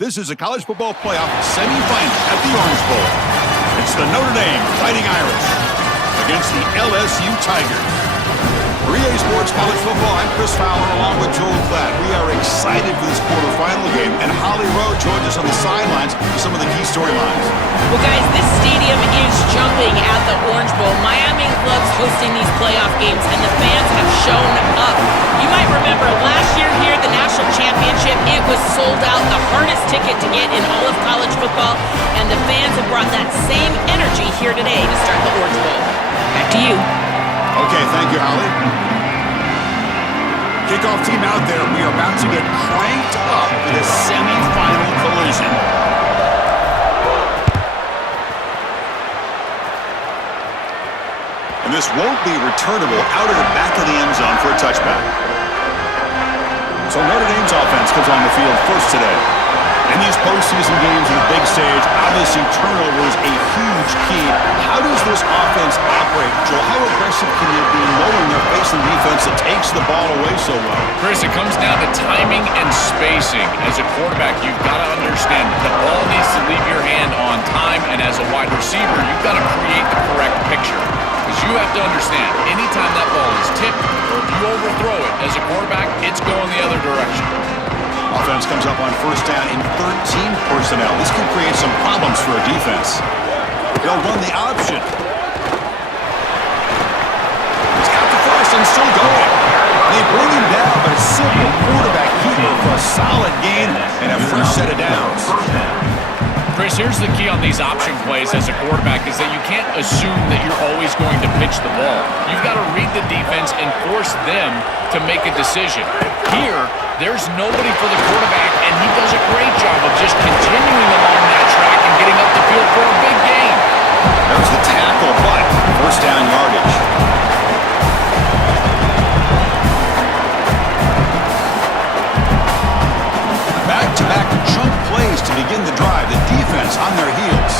This is a college football playoff semifinal at the Orange Bowl. It's the Notre Dame Fighting Irish against the LSU Tigers. For EA Sports College Football, I'm Chris Fowler along with Joel Klatt. We are excited for this quarterfinal game, and Holly Rowe joins us on the sidelines with some of the key storylines. Well, guys, this stadium is jumping at the Orange Bowl. Miami loves hosting these playoff games, and the fans have shown up. You might remember last year here, the national championship, it was sold out, the hardest ticket to get in all of college football, and the fans have brought that same energy here today to start the Orange Bowl. Back to you. Okay, thank you, Holly. Kickoff team out there. We are about to get cranked up for this semifinal collision. And this won't be returnable out of the back of the end zone for a touchback. So Notre Dame's offense comes on the field first today. In these postseason games on the big stage, obviously turnover is a huge key. How does this offense operate, Joel? How aggressive can you be knowing they're facing defense that takes the ball away so well? Chris, it comes down to timing and spacing. As a quarterback, you've got to understand the ball needs to leave your hand on time, and as a wide receiver, you've got to create the correct picture. Because you have to understand, anytime that ball is tipped or if you overthrow it as a quarterback, it's going the other direction. Offense comes up on first down in 13 personnel. This can create some problems for a defense. They'll run the option. He's got the first and still going. They bring him down, but a simple quarterback keeper for a solid gain and a first set of downs. Chris, here's the key on these option plays as a quarterback is that you can't assume that you're always going to pitch the ball. You've got to read the defense and force them to make a decision. Here, there's nobody for the quarterback, and he does a great job of just continuing along that track and getting up the field for a big gain. There's the tackle, but first down yardage. Back-to-back chunk plays to begin the drive. The defense on their heels.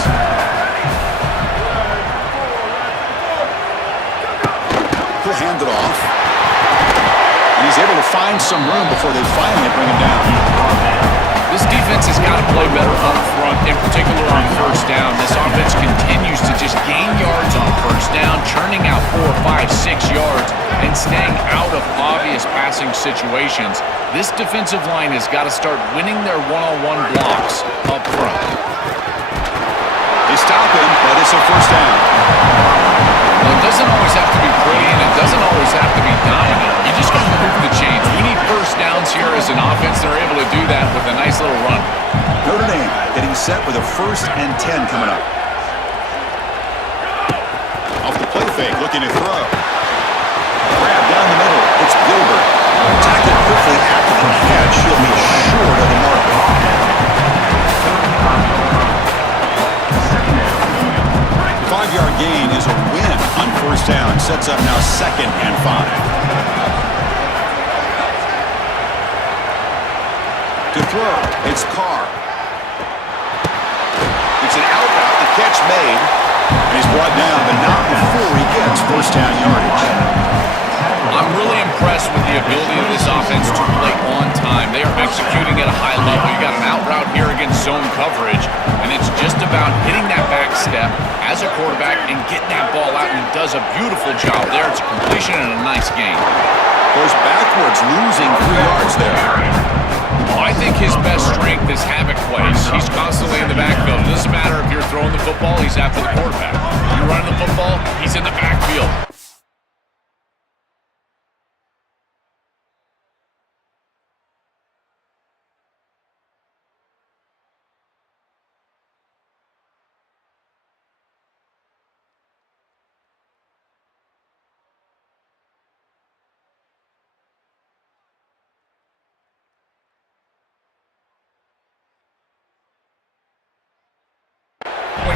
He'll hand it off. And he's able to find some room before they finally bring him down. This defense has got to play better up front, in particular on first down. This offense continues to just gain yards on first down, churning out 4, 5, 6 yards, and staying out of obvious passing situations. This defensive line has got to start winning their one-on-one blocks up front. They stop him, but it's a first down. Well, it doesn't always have to be pretty, and it doesn't always have to be dominant. You just got to move the chains. We need first downs here as an offense. They're able to do that with a nice little run. Notre Dame getting set with a 1st and 10 coming up. Off the play fake, looking to throw. Grab down the middle. It's Gilbert. Tackled quickly after the catch. He'll be short of the marker. The 5-yard gain is a win on first down. Sets up now 2nd and 5. To throw, it's Carr. It's an out route, the catch made, and he's brought down, but not before he gets first down yardage. I'm really impressed with the ability of this offense to play on time. They are executing at a high level. You got an out route here against zone coverage, and it's just about hitting that back step as a quarterback and getting that ball out, and he does a beautiful job there. It's a completion and a nice gain. Goes backwards, losing 3 yards there. I think his best strength is havoc plays. He's constantly in the backfield. It doesn't matter if you're throwing the football, he's after the quarterback. If you're running the football, he's in the backfield.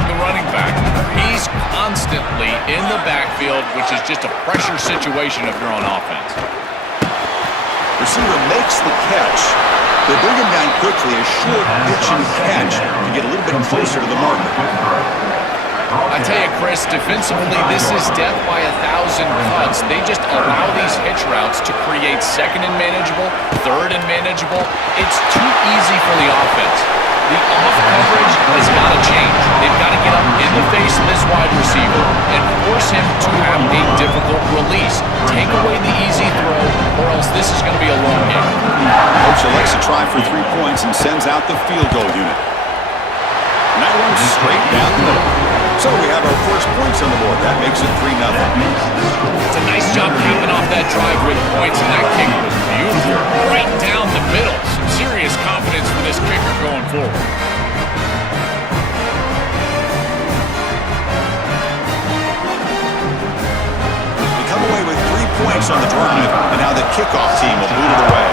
The running back, he's constantly in the backfield, which is just a pressure situation if you're on offense. Receiver makes the catch. They bring him down quickly, a short pitch and catch to get a little bit closer to the marker. I tell you, Chris, defensively, this is death by 1,000 cuts. They just allow these hitch routes to create 2nd and manageable, 3rd and manageable. It's too easy for the offense. The off coverage has got to change. They've got to get up in the face of this wide receiver and force him to have a difficult release. Take away the easy throw, or else this is going to be a long game. Coach elects to try for 3 points and sends out the field goal unit. And that one's straight down the middle. So we have our first points on the board. That makes it 3-0. It's a nice job capping off that drive with points, and that kick was beautiful. Right down the middle. Some serious confidence for this kicker going forward. We come away with 3 points on the drive, and now the kickoff team will boot it away.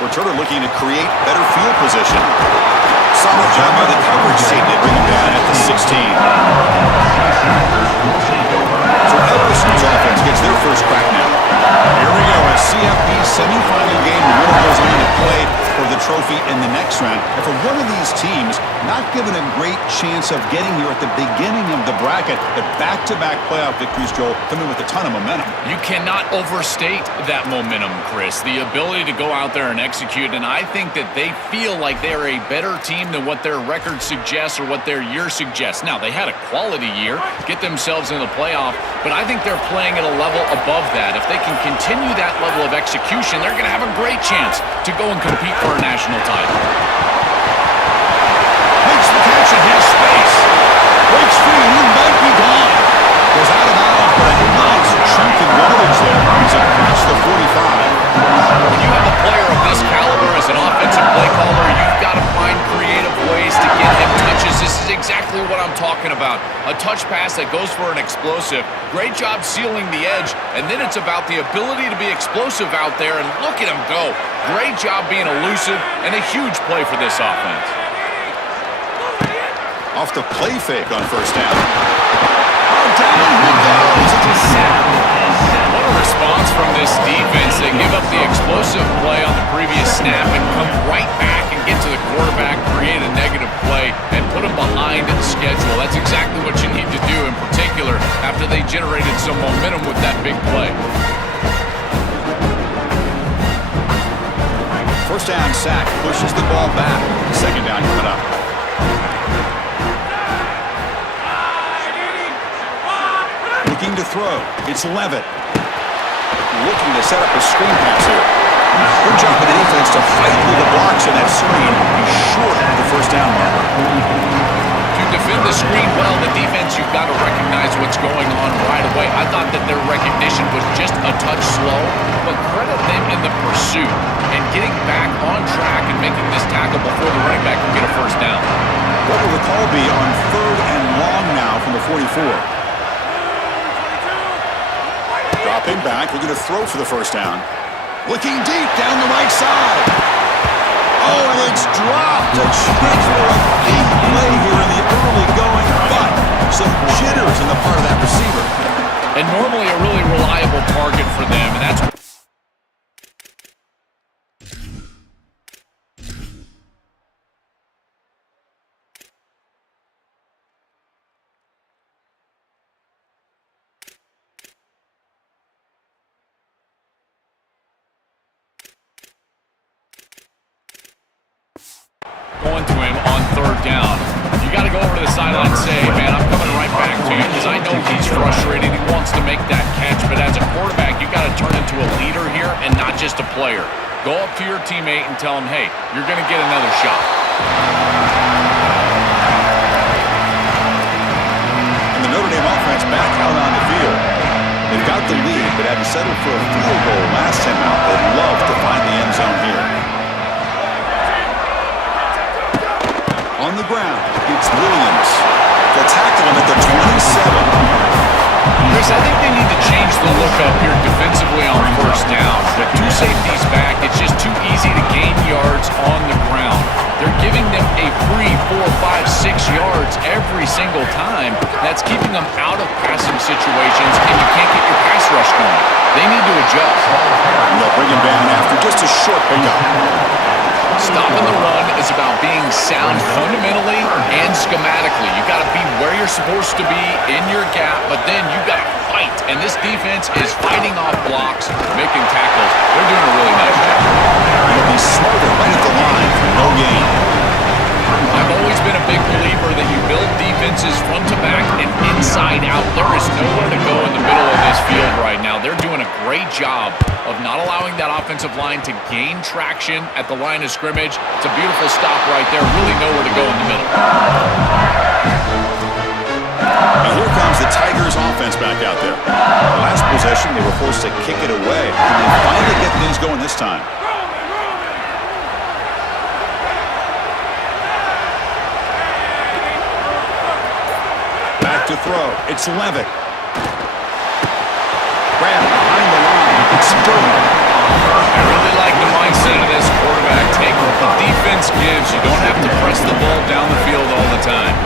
Returner looking to create better field position. Solid job by the coverage team. They bring him down at the 16. So LSU's offense gets their first crack now. Here we go, a CFP semifinal game. The winner goes on to play for the trophy in the next round. And for one of these teams, not given a great chance of getting here at the beginning of the bracket, but back-to-back playoff victories, Joel, come in with a ton of momentum. You cannot overstate that momentum, Chris. The ability to go out there and execute, and I think that they feel like they're a better team than what their record suggests or what their year suggests. Now, they had a quality year, get themselves in the playoff, but I think they're playing at a level above that. If they can continue that level of execution, they're going to have a great chance to go and compete for a national title. Makes the catch in his space. Breaks free, and he might be gone. Goes out of bounds, but a nice chunk of yardage there. He's across the 45. When you have a player of this caliber as an offensive play caller, you've got to find creative ways to get him touches. This is exactly what I'm talking about. A touch pass that goes for an explosive. Great job sealing the edge, and then it's about the ability to be explosive out there, and look at him go. Great job being elusive, and a huge play for this offense. Off the play fake on first down. Oh, down he goes. It's a sack. What a response from this defense. They give up the explosive play on the previous snap and come right back and get to the quarterback, create a negative play, and put him behind the schedule. That's exactly what you need to do, in particular, after they generated some momentum with that big play. First down sack, pushes the ball back. Second down coming up. Looking to throw. It's Levitt. Looking to set up a screen pass here. Good job by the defense to fight through the blocks in that screen. He's short of the first down marker. To defend the screen well, the defense, you've got to recognize what's going on right away. I thought that their recognition was just a touch slow, but credit them in the pursuit and getting back on track and making this tackle before the running back can get a first down. What will the call be on 3rd and long now from the 44? Dropping back, looking to throw for the first down. Looking deep down the right side. Oh, and it's dropped. A chance for a big play here in the early going, but some jitters on the part of that receiver. And normally a really reliable target for them, and that's going to him on 3rd down. You got to go over to the sideline and say, hey, man, I'm coming right back to you, because I know he's frustrated. He wants to make that catch, but as a quarterback, you got to turn into a leader here and not just a player. Go up to your teammate and tell him, hey, you're going to get another shot. And the Notre Dame offense back out on the field. They've got the lead, but had to settle for a field goal last time out. They'd love to find the end zone here. On the ground, it's Williams. They'll tackle him at the 27. Chris, I think they need to change the look up here defensively on first down. With 2 safeties back, it's just too easy to gain yards on the ground. They're giving them a free 4, 5, 6 yards every single time. That's keeping them out of passing situations, and you can't get your pass rush going. They need to adjust. And they'll bring him down after just a short pickup. Stopping the run is about being sound fundamentally and schematically. You got to be where you're supposed to be in your gap, but then you got to fight. And this defense is fighting off blocks, making tackles. They're doing a really nice job. He'll be smarter right at the line for no gain. I've always been a big believer that you build defenses front to back and inside out. There is nowhere to go in the middle of this field right now. They're doing a great job of not allowing that offensive line to gain traction at the line of scrimmage. It's a beautiful stop right there. Really nowhere to go in the middle. And here comes the Tigers offense back out there. Last possession, they were forced to kick it away. Can they finally get things going this time? Back to throw. It's Levitt. Grab behind the line. It's Sterling. I really like the mindset of this quarterback. Take what the defense gives. You don't have to press the ball down the field all the time.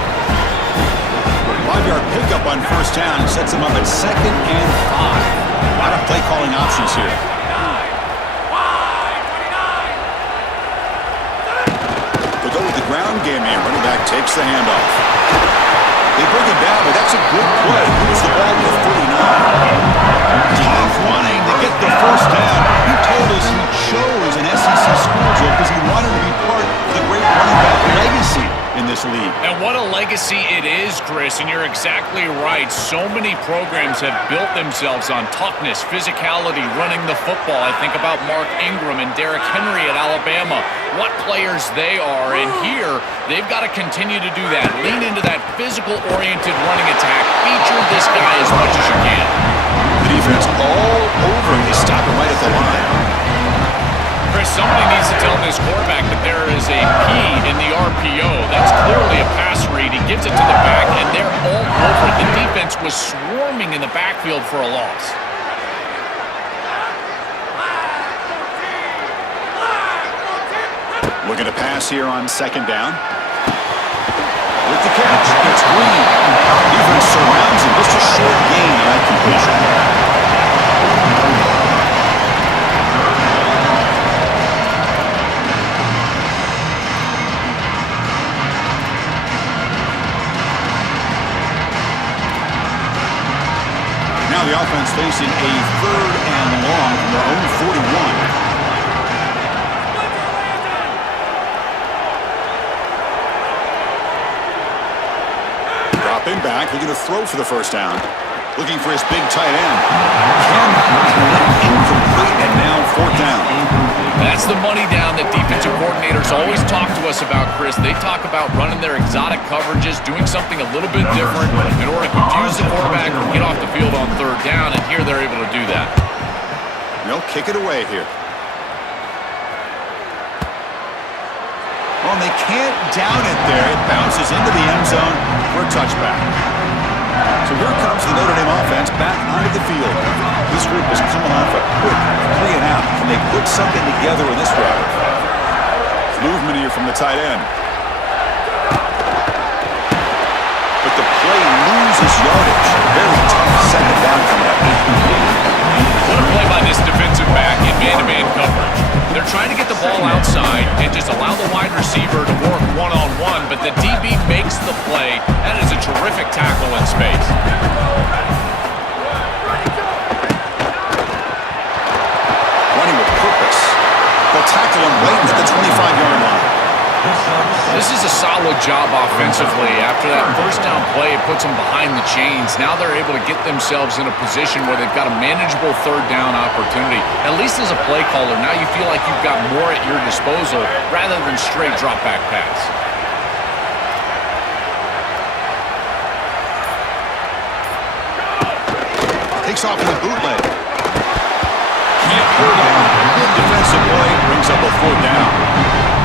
5-yard pickup on first down and sets them up at 2nd and 5. A lot of play calling options here. They'll go with the ground game here. Running back takes the handoff. They bring it down, but that's a good play. Moves the ball to 49. Tough running to get the first down. He told us he chose an SEC school, Joe, because he wanted to be part of the great running back legacy in this league. And what a legacy it is, Chris, and you're exactly right. So many programs have built themselves on toughness, physicality, running the football. I think about Mark Ingram and Derrick Henry at Alabama. What players they are, and here they've got to continue to do that. Lean into that physical-oriented running attack. Feature this guy as much as you can. The defense all over him. They stop him right at the line. Chris, somebody needs to tell this quarterback that there is a P in the RPO. That's clearly a pass read. He gives it to the back, and they're all over it. The defense was swarming in the backfield for a loss. Looking to pass here on 2nd down. With the catch, it's Green. Defense surrounds him. Just a short gain on that completion. Now the offense facing a 3rd and long from their own 41. Dropping back, looking to throw for the first down. Looking for his big tight end. Incomplete, and now 4th down. That's the money down that defensive coordinators always talk to us about, Chris. They talk about running their exotic coverages, doing something a little bit different in order to confuse the quarterback or get off the field on 3rd down, and here they're able to do that. They'll kick it away here. Well, they can't down it there. It bounces into the end zone for a touchback. So here comes the Notre Dame offense back onto the field. This group is coming off a quick 3 and out. Can they put something together in this drive? Movement here from the tight end. But the play loses yardage. Very tough 2nd down coming up. What a play by this defensive back in man-to-man coverage. They're trying to get the ball outside and just allow the wide receiver to work one-on-one, but the DB makes the play. That is a terrific tackle in space. Running with purpose. They'll tackle him right at the 25-yard line. This is a solid job offensively. After that first down play, it puts them behind the chains. Now they're able to get themselves in a position where they've got a manageable 3rd down opportunity. At least as a play caller, now you feel like you've got more at your disposal rather than straight drop-back pass. Takes off in the bootleg. Can't hold on. Good defensive play. Brings up a 4th down.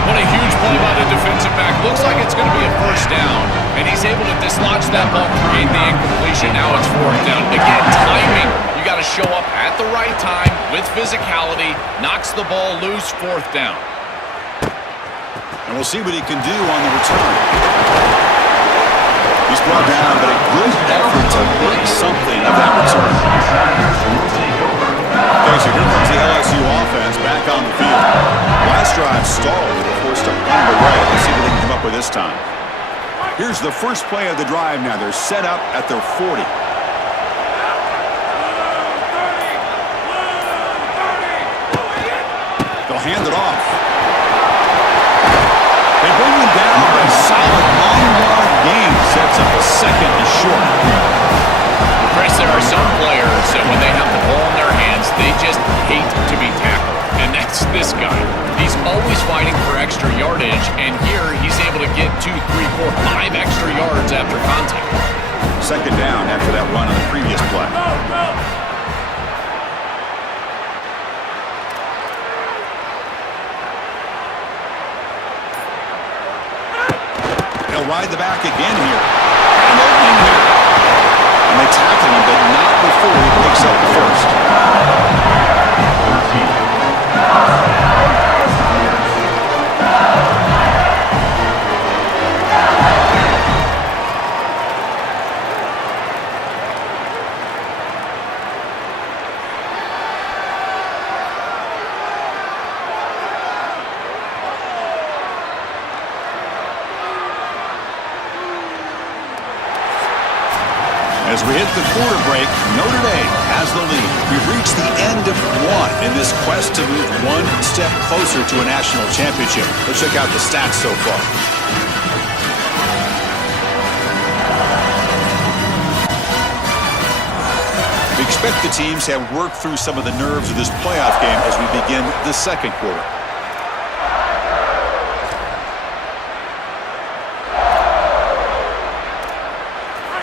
What a huge play by the defensive back. Looks like it's going to be a first down, and he's able to dislodge that ball, create the incompletion. Now it's 4th down. Again, timing. You got to show up at the right time with physicality. Knocks the ball loose, 4th down. And we'll see what he can do on the return. He's brought down, but a good effort to make something of that return. Okay, so here comes the LSU offense back on the field. Last drive stalled. They were forced to punt it away. Let's see what they can come up with this time. Here's the first play of the drive now. They're set up at their 40. They'll hand it off. They bring him down by a solid 9-yard gain. Sets up a second and short. Chris, there are some players that when they have the ball in their hands, they just hate to be tackled. And that's this guy. He's always fighting for extra yardage, and here he's able to get 2, 3, 4, 5 extra yards after contact. Second down after that run on the previous play. They'll ride the back again here. And an opening here. And they tackle him, but not before he picks up the first. As we hit the quarter break, Notre Dame has the lead. We've reached the end of one in this quest to move one step closer to a national championship. Let's check out the stats so far. We expect the teams to have worked through some of the nerves of this playoff game as we begin the second quarter.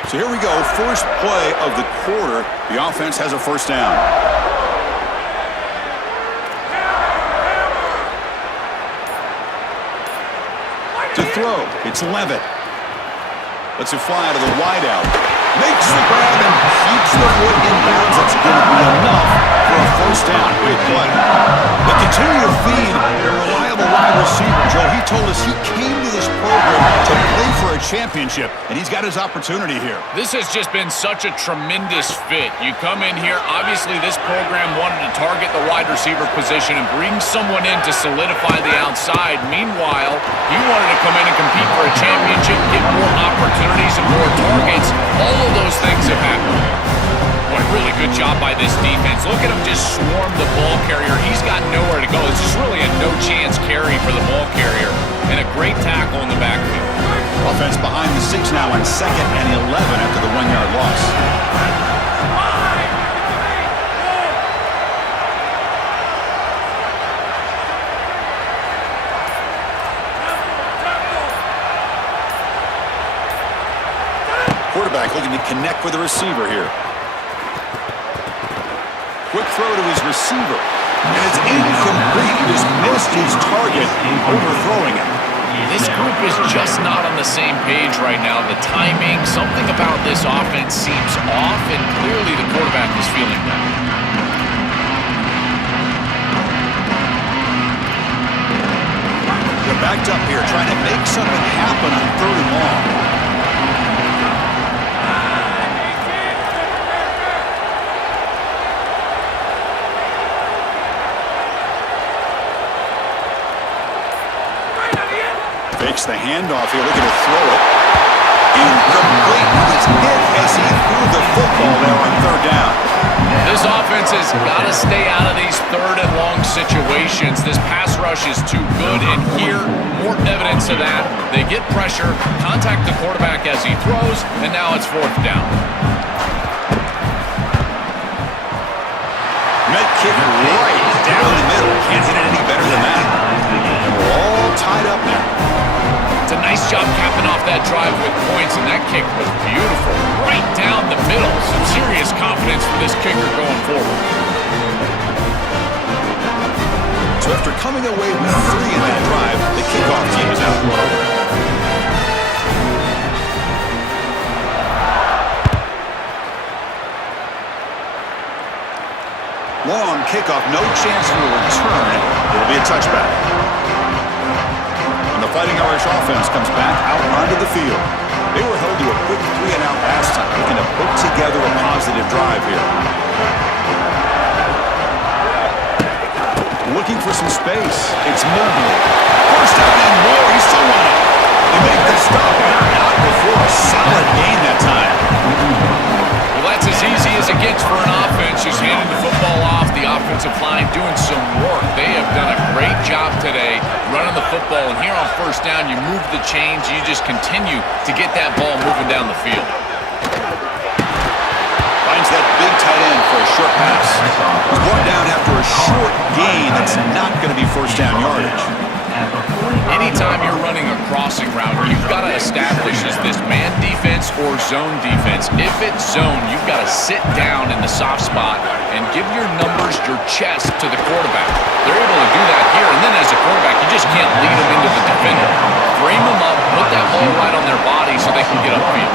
So here we go, first play of the quarter. The offense has a first down. To throw, it's Levitt. Lets it fly out of the wideout. Makes the grab and keeps the foot in bounds. That's going to be enough for a first down. Great play. They continue to feed a reliable wide receiver. Joe, he told us he came to this program to play for a championship, and he's got his opportunity here. This has just been such a tremendous fit. You come in here, obviously this program wanted to target the wide receiver position and bring someone in to solidify the outside. Meanwhile, you wanted to come in and compete for a championship, get more opportunities and more targets. All of those things have happened. What a really good job by this defense. Look at him just swarm the ball carrier. He's got nowhere to go. It's just really a no-chance carry for the ball carrier. And a great tackle in the backfield. Offense behind the 6 now on 2nd and 11 after the 1-yard loss. Quarterback looking to connect with the receiver here. Quick throw to his receiver. And it's incomplete. He just missed his target, overthrowing it. This group is just not on the same page right now. The timing, something about this offense seems off, and clearly the quarterback is feeling that. They're backed up here, trying to make something happen on 3rd and long. Fakes the handoff here, looking to throw it. Incomplete. He was hit as he threw the football there on 3rd down. This offense has got to stay out of these 3rd and long situations. This pass rush is too good, and here, more evidence of that. They get pressure, contact the quarterback as he throws, and now it's 4th down. Met kick right down the middle. Can't hit it any better than that. And we're all tied up now. It's a nice job capping off that drive with points, and that kick was beautiful. Right down the middle. Some serious confidence for this kicker going forward. So after coming away with 3 in that drive, the kickoff team is out. Long kickoff, no chance for a return. It'll be a touchback. And the Fighting Irish offense comes back out onto the field. They were held to a quick 3-and-out last time, looking to put together a positive drive here. Looking for some space. It's Mobley. First down and more. He's still running. They make the stop and are out before a solid gain that time. Well, that's as easy as it gets for an offense. Just handing the football off. The offensive line doing some work. They have done a great job today running the football. And here on first down, you move the chains. You just continue to get that ball moving down the field. Finds that big tight end for a short pass. He's brought down after a short gain. That's not going to be first down yardage. Anytime you're running a crossing route, you've got to establish is this man defense or zone defense. If it's zone, you've got to sit down in the soft spot and give your numbers, your chest to the quarterback. They're able to do that here, and then as a quarterback, you just can't lead them into the defender. Frame them up, put that ball right on their body so they can get upfield.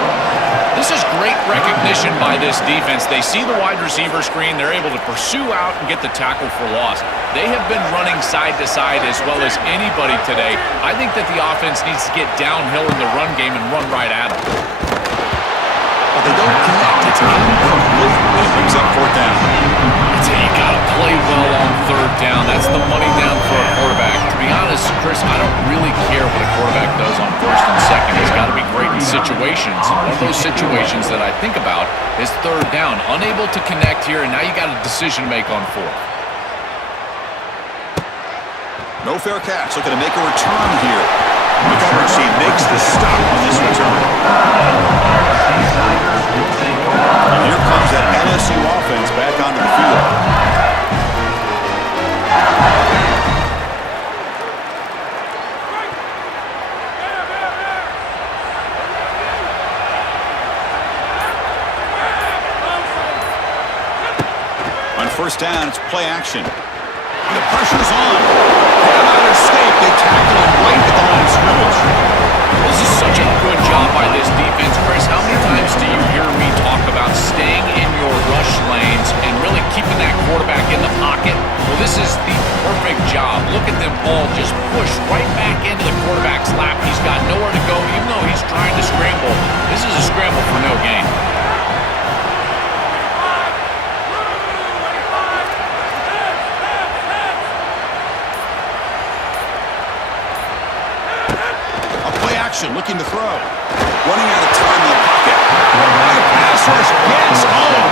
This is great recognition by this defense. They see the wide receiver screen. They're able to pursue out and get the tackle for loss. They have been running side to side as well as anybody today. I think that the offense needs to get downhill in the run game and run right at them. But they don't connect. It's incomplete. And it brings up fourth down. I'd say you got to play well on third down. That's the money down for a quarterback. To be honest, Chris, I don't really care what a quarterback does on first and second. He's got to be great in situations. And one of those situations that I think about is third down. Unable to connect here, and now you got a decision to make on fourth. No fair catch. Looking to make a return here. The coverage team makes the stop on this return. And here comes that LSU offense back onto the field. On first down, it's play action. And the pressure's on. Cannot escape. They tackle him right at the line of scrimmage. This is such a good job by this defense. Chris, how many times do you hear me talk about staying in your rush lanes and really keeping that quarterback in the pocket? Well, this is the perfect job. Look at them all just push right back into the quarterback's lap. He's got nowhere to go, even though he's trying to scramble. This is a scramble for no gain. Looking to throw. Running out of time in the pocket. The pass rush gets home.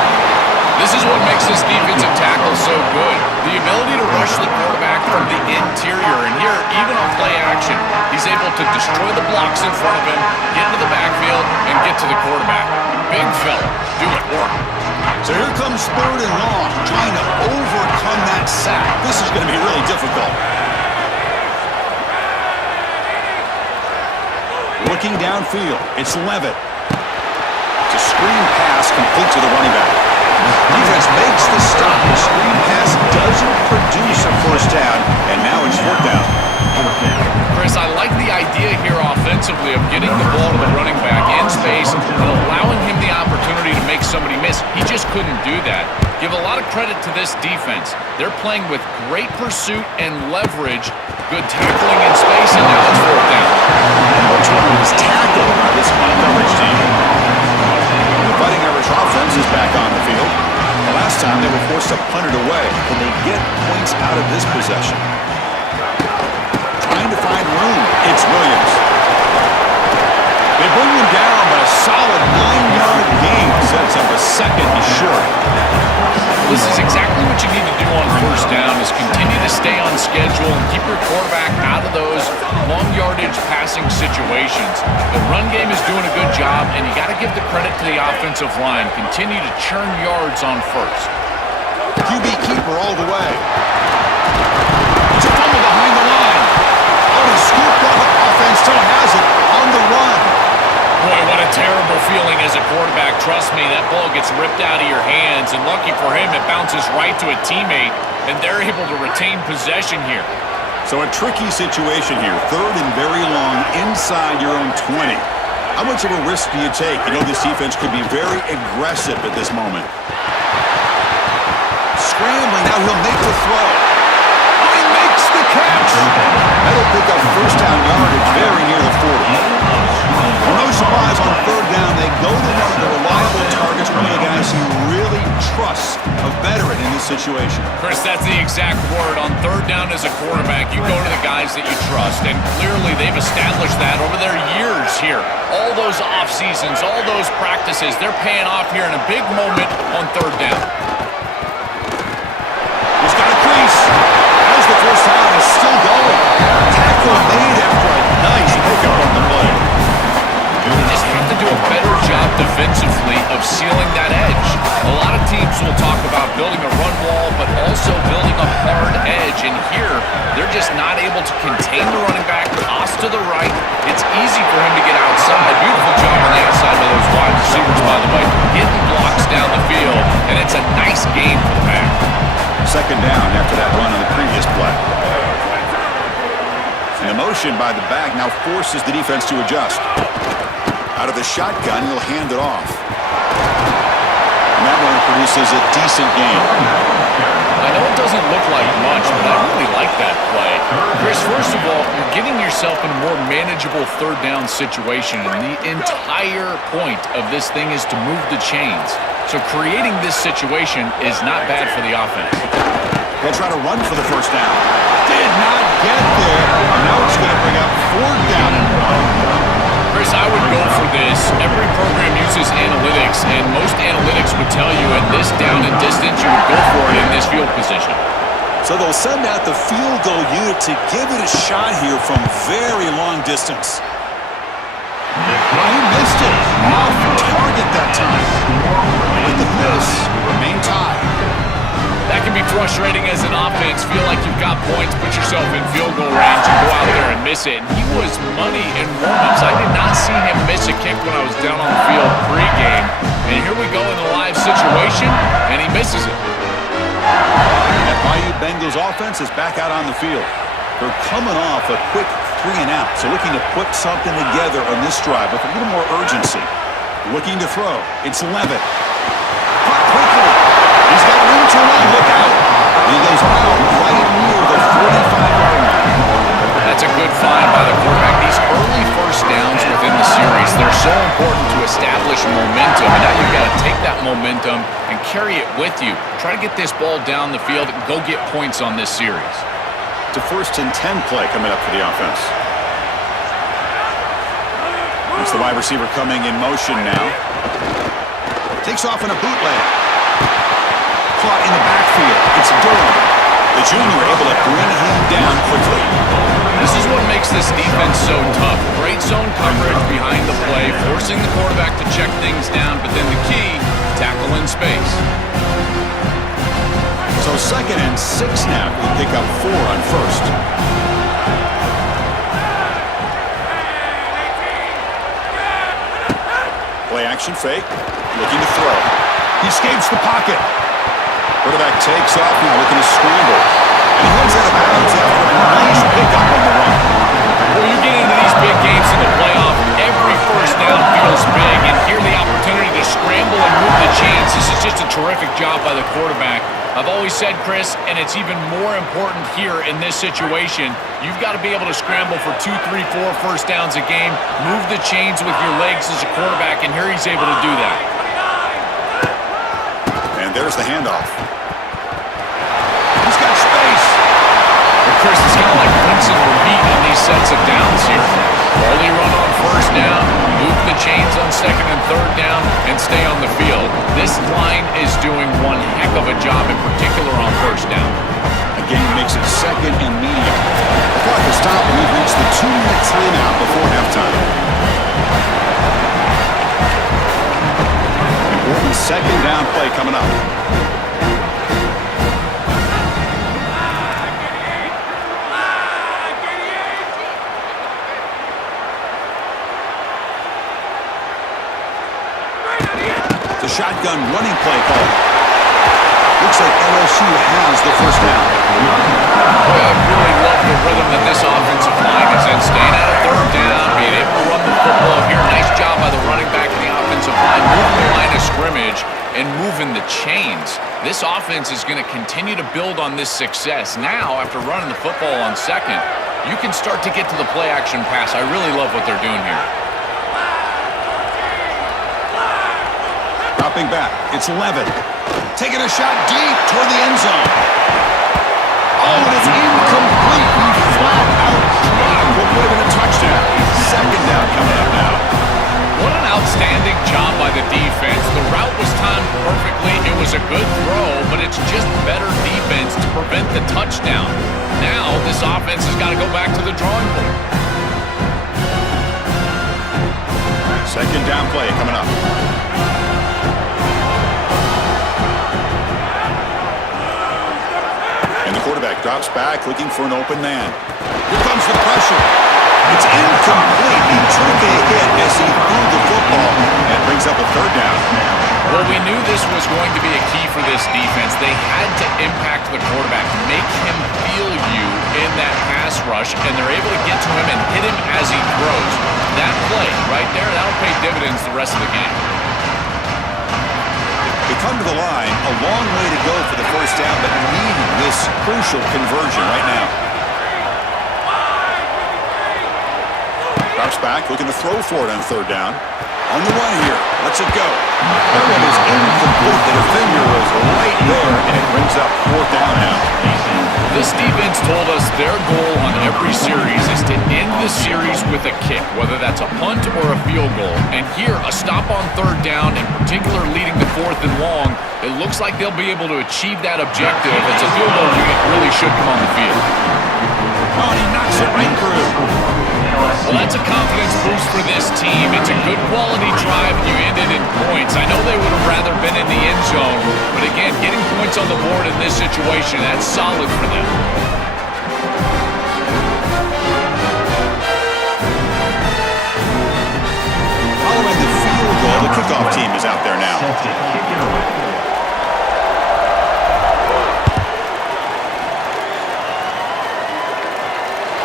This is what makes this defensive tackle so good. The ability to rush the quarterback from the interior. And here, even on play action, he's able to destroy the blocks in front of him, get into the backfield, and get to the quarterback. Big fella, doing work. So here comes third and long, trying to overcome that sack. This is going to be really difficult. Looking downfield, it's Levitt. It's a screen pass complete to the running back. Defense makes the stop. The screen pass doesn't produce a first down, and now it's fourth down. Chris, I like the idea here offensively of getting the ball to the running back in space and allowing him the opportunity to make somebody miss. He just couldn't do that. Give a lot of credit to this defense. They're playing with great pursuit and leverage, good tackling in space, and now it's fourth down. Return is tackled by this high coverage team. The Fighting Irish offense is back on the field. The last time they were forced to punt it away. Can they get points out of this possession? Trying to find room. It's Williams. They bring him down, but a solid 9-yard gain sets up a second and short. This is exactly what you need to do on first down is continue to stay on schedule and keep your quarterback out of those long yardage passing situations. The run game is doing a good job, and you got to give the credit to the offensive line. Continue to churn yards on first. QB keeper all the way. It's a fumble behind the line. Oh, he scooped up. Offense still has it on the run. Boy, what a terrible feeling as a quarterback. Trust me, that ball gets ripped out of your hands, and lucky for him, it bounces right to a teammate, and they're able to retain possession here. So a tricky situation here. Third and very long inside your own 20. How much of a risk do you take? You know this defense could be very aggressive at this moment. Scrambling, now he'll make the throw. Oh, he makes the catch. That'll pick up first down yardage very near the 40. Well, no surprise on third down. They go to one of the reliable targets, one of the guys who really trusts a veteran in this situation. Chris, that's the exact word. On third down as a quarterback, you go to the guys that you trust, and clearly they've established that over their years here. All those off seasons, all those practices, they're paying off here in a big moment on third down. He's got a crease. As the first down is still going. Tackle made after a nice pickup on the play. You just have to do a better job defensively of sealing that edge. A lot of teams will talk about building a run wall, but also building a hard edge. And here, they're just not able to contain the running back, toss to the right. It's easy for him to get outside. Beautiful job on the outside by those wide receivers, by the way. Getting blocks down the field, and it's a nice game for the Pack. Second down after that run on the previous play. And the motion by the back now forces the defense to adjust. Out of the shotgun, he'll hand it off. And that one produces a decent gain. I know it doesn't look like much, but I really like that play. Chris, first of all, you're getting yourself in a more manageable third down situation, and the entire point of this thing is to move the chains. So creating this situation is not bad for the offense. They'll try to run for the first down. Did not get there. Now it's going to bring up fourth down and 1. Chris, I would go for this. Every program uses analytics, and most analytics would tell you at this down and distance, you would go for it in this field position. So they'll send out the field goal unit to give it a shot here from very long distance. He missed it. Off target that time. With the miss, remain tied. That can be frustrating as an offense. Feel like you've got points, put yourself in field goal range, and go out there and miss it. And he was money in warm-ups. I did not see him miss a kick when I was down on the field pre-game. And here we go in the live situation, and he misses it. That Bayou Bengals offense is back out on the field. They're coming off a quick 3-and-out, so looking to put something together on this drive with a little more urgency. Looking to throw. It's Levitt. Caught quickly. He's got room to run. Look out. He goes out right near the 45-yard line. That's a good find by the quarterback. These early first downs within the series, they're so important to establish momentum. And now you've got to take that momentum and carry it with you. Try to get this ball down the field and go get points on this series. It's a 1st and 10 play coming up for the offense. It's the wide receiver coming in motion now. Takes off in a bootleg. Caught in the backfield. It's Durham. The junior able to bring him down quickly. This is what makes this defense so tough. Great zone coverage behind the play, forcing the quarterback to check things down, but then the key, tackle in space. So 2nd and 6 now. We pick up 4 on first. Play action fake. Looking to throw. He escapes the pocket. Quarterback takes off now, looking to scramble. And he heads out of bounds after a nice pickup on the run. Well, you get into these big games in the playoff, every first down feels big, and here the opportunity to scramble and move the chains. This is just a terrific job by the quarterback. I've always said, Chris, and it's even more important here in this situation, you've got to be able to scramble for 2, 3, 4 first downs a game, move the chains with your legs as a quarterback, and here he's able to do that. And there's the handoff. He's got space. Well, Chris, it's kind of like rinse and repeat on these sets of downs here. Early run on first down, move the chains on 2nd and 3rd down, and stay on the field. This line is doing one heck of a job, in particular on first down. Again, makes it 2nd and medium. The clock is stopped, and we've reached the 2-minute timeout before halftime. Important 2nd down play coming up. The shotgun running play call. Looks like LSU has the first down. Boy, I really love the rhythm that this offensive line is in. Staying out of third down, being able to run the football here. Nice job by the running back and the offensive line. Moving the line of scrimmage and moving the chains. This offense is going to continue to build on this success. Now, after running the football on 2nd, you can start to get to the play action pass. I really love what they're doing here. Dropping back. It's Levitt. Taking a shot deep toward the end zone. Oh, and it's incomplete. He flat out dropped what would have been a touchdown. Second down coming up now. What an outstanding job by the defense. The route was timed perfectly. It was a good throw, but it's just better defense to prevent the touchdown. Now this offense has got to go back to the drawing board. Second down play coming up. And the quarterback drops back looking for an open man. Here comes the pressure. It's incomplete. He took a hit as he threw the football and brings up a third down. Well, we knew this was going to be a key for this defense. They had to impact the quarterback, make him feel you in that pass rush, and they're able to get to him and hit him as he throws. That play right there, that'll pay dividends the rest of the game. They come to the line, a long way to go for the first down, but needing this crucial conversion right now. Drops back, looking to throw for it on third down. On the run here, lets it go. That one is incomplete. The defender was right there, and it brings up fourth down now. This defense told us their goal on every series is to end the series with a kick, whether that's a punt or a field goal. And here, a stop on third down, in particular leading to fourth and long, it looks like they'll be able to achieve that objective. It's a field goal unit really should come on the field. Oh, and he knocks it right through. Well, that's a confidence boost for this team. It's a good quality drive, and you end it in points. I know they would have rather been in the end zone, but again, getting points on the board in this situation, that's solid for them. Following the field goal, the kickoff team is out there now.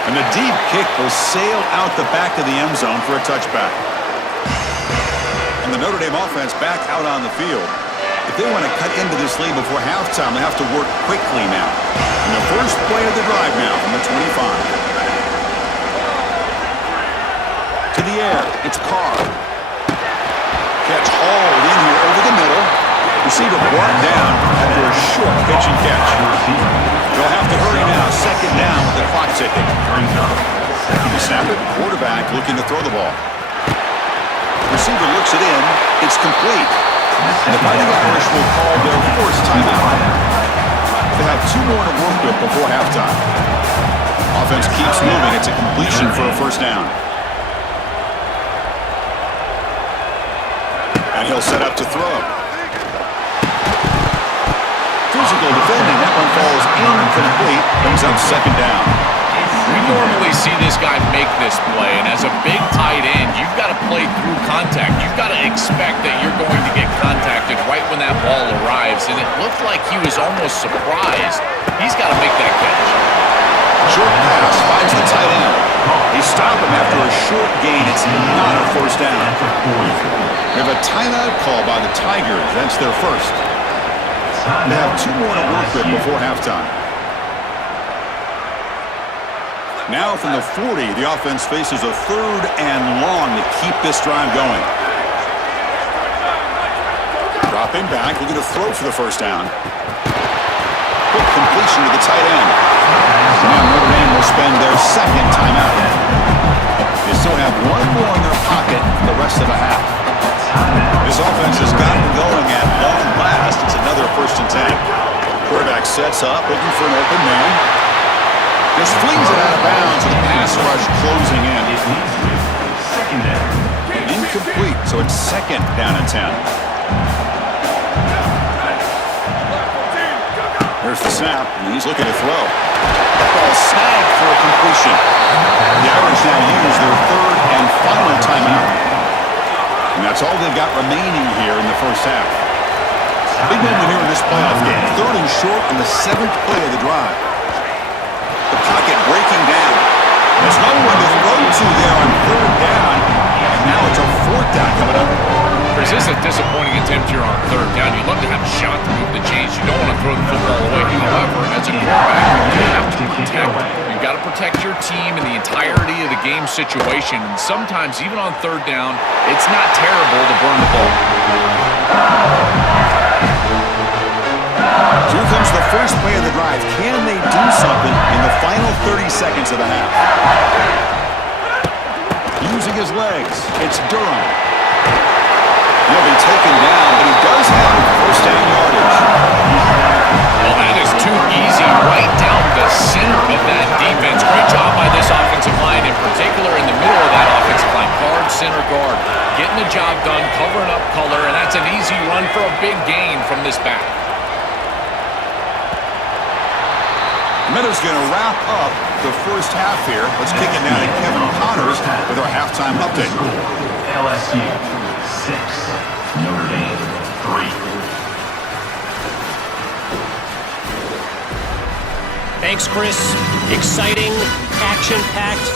And the deep kick will sail out the back of the end zone for a touchback. And the Notre Dame offense back out on the field. If they want to cut into this lead before halftime, they have to work quickly now. And the first play of the drive now from the 25. To the air, it's Carr. Catch hauled in here over the middle. Receiver brought down after a short pitch and catch. They'll have to hurry now. Second down with the clock ticking. The snap it. Quarterback looking to throw the ball. Receiver looks it in. It's complete. The Fighting Irish will call their first timeout. They have two more to work with before halftime. Offense keeps moving. It's a completion for a first down. And he'll set up to throw. Physical defending. That one falls incomplete. Brings up second down. We normally see this guy make this play, and as a big tight end, you've got to play through contact. You've got to expect that you're going to get contacted right when that ball arrives, and it looked like he was almost surprised. He's got to make that catch. Short pass finds the tight end. He stopped him after a short gain. It's not a first down. We have a timeout call by the Tigers. That's their first. They have two more to work with before halftime. Now from the 40, the offense faces a third and long to keep this drive going. Dropping back, looking to throw for the first down. Quick completion to the tight end. Now Notre Dame will spend their second timeout. They still have one more in their pocket for the rest of the half. This offense has gotten going at long last. It's another 1st and 10. Quarterback sets up, looking for an open man. Just flings it out of bounds with the pass rush closing in. Incomplete, so it's second down and 10. There's the snap, and he's looking to throw. That ball snagged for a completion. The Irish now use their third and final timeout. And that's all they've got remaining here in the first half. Big moment here in this playoff game. Third and short in the 7th play of the drive. The pocket breaking down. There's no one to throw to there on third down. And now it's a fourth down coming up. Chris, this is a disappointing attempt here on third down. You'd love to have a shot to move the chains. You don't want to throw the football away. However, as a quarterback, you have to protect. You've got to protect your team and the entirety of the game situation. And sometimes, even on third down, it's not terrible to burn the ball. 30 seconds of the half. Using his legs, it's Durham. He'll be taken down, but he does have first down yardage. Well, that is too easy right down the center of that defense. Great job by this offensive line, in particular in the middle of that offensive line. Guard, center guard. Getting the job done, covering up color, and that's an easy run for a big gain from this back. Minutes going to wrap up the first half here. Let's kick it now to Kevin Connors with our halftime update. LSU 6, Notre Dame 3. Thanks, Chris. Exciting, action-packed,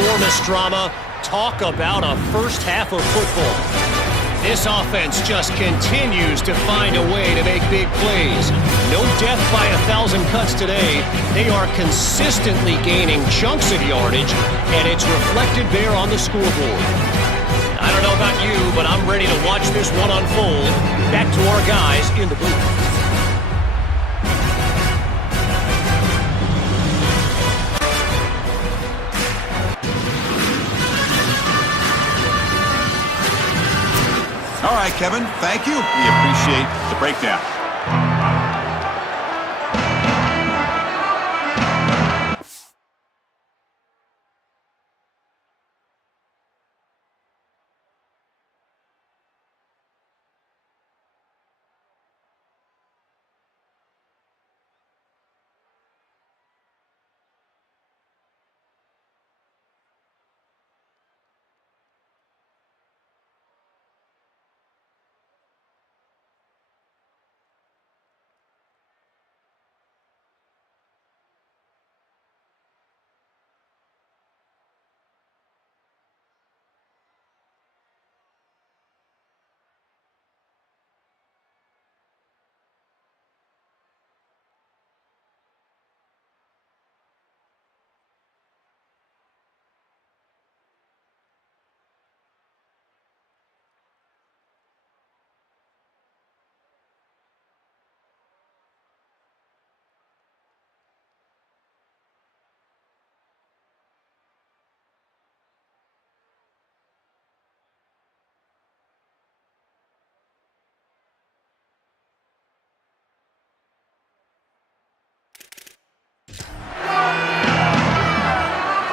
enormous drama. Talk about a first half of football. This offense just continues to find a way to make big plays. No death by 1,000 cuts today. They are consistently gaining chunks of yardage, and it's reflected there on the scoreboard. I don't know about you, but I'm ready to watch this one unfold. Back to our guys in the booth. All right, Kevin, thank you. We appreciate the breakdown.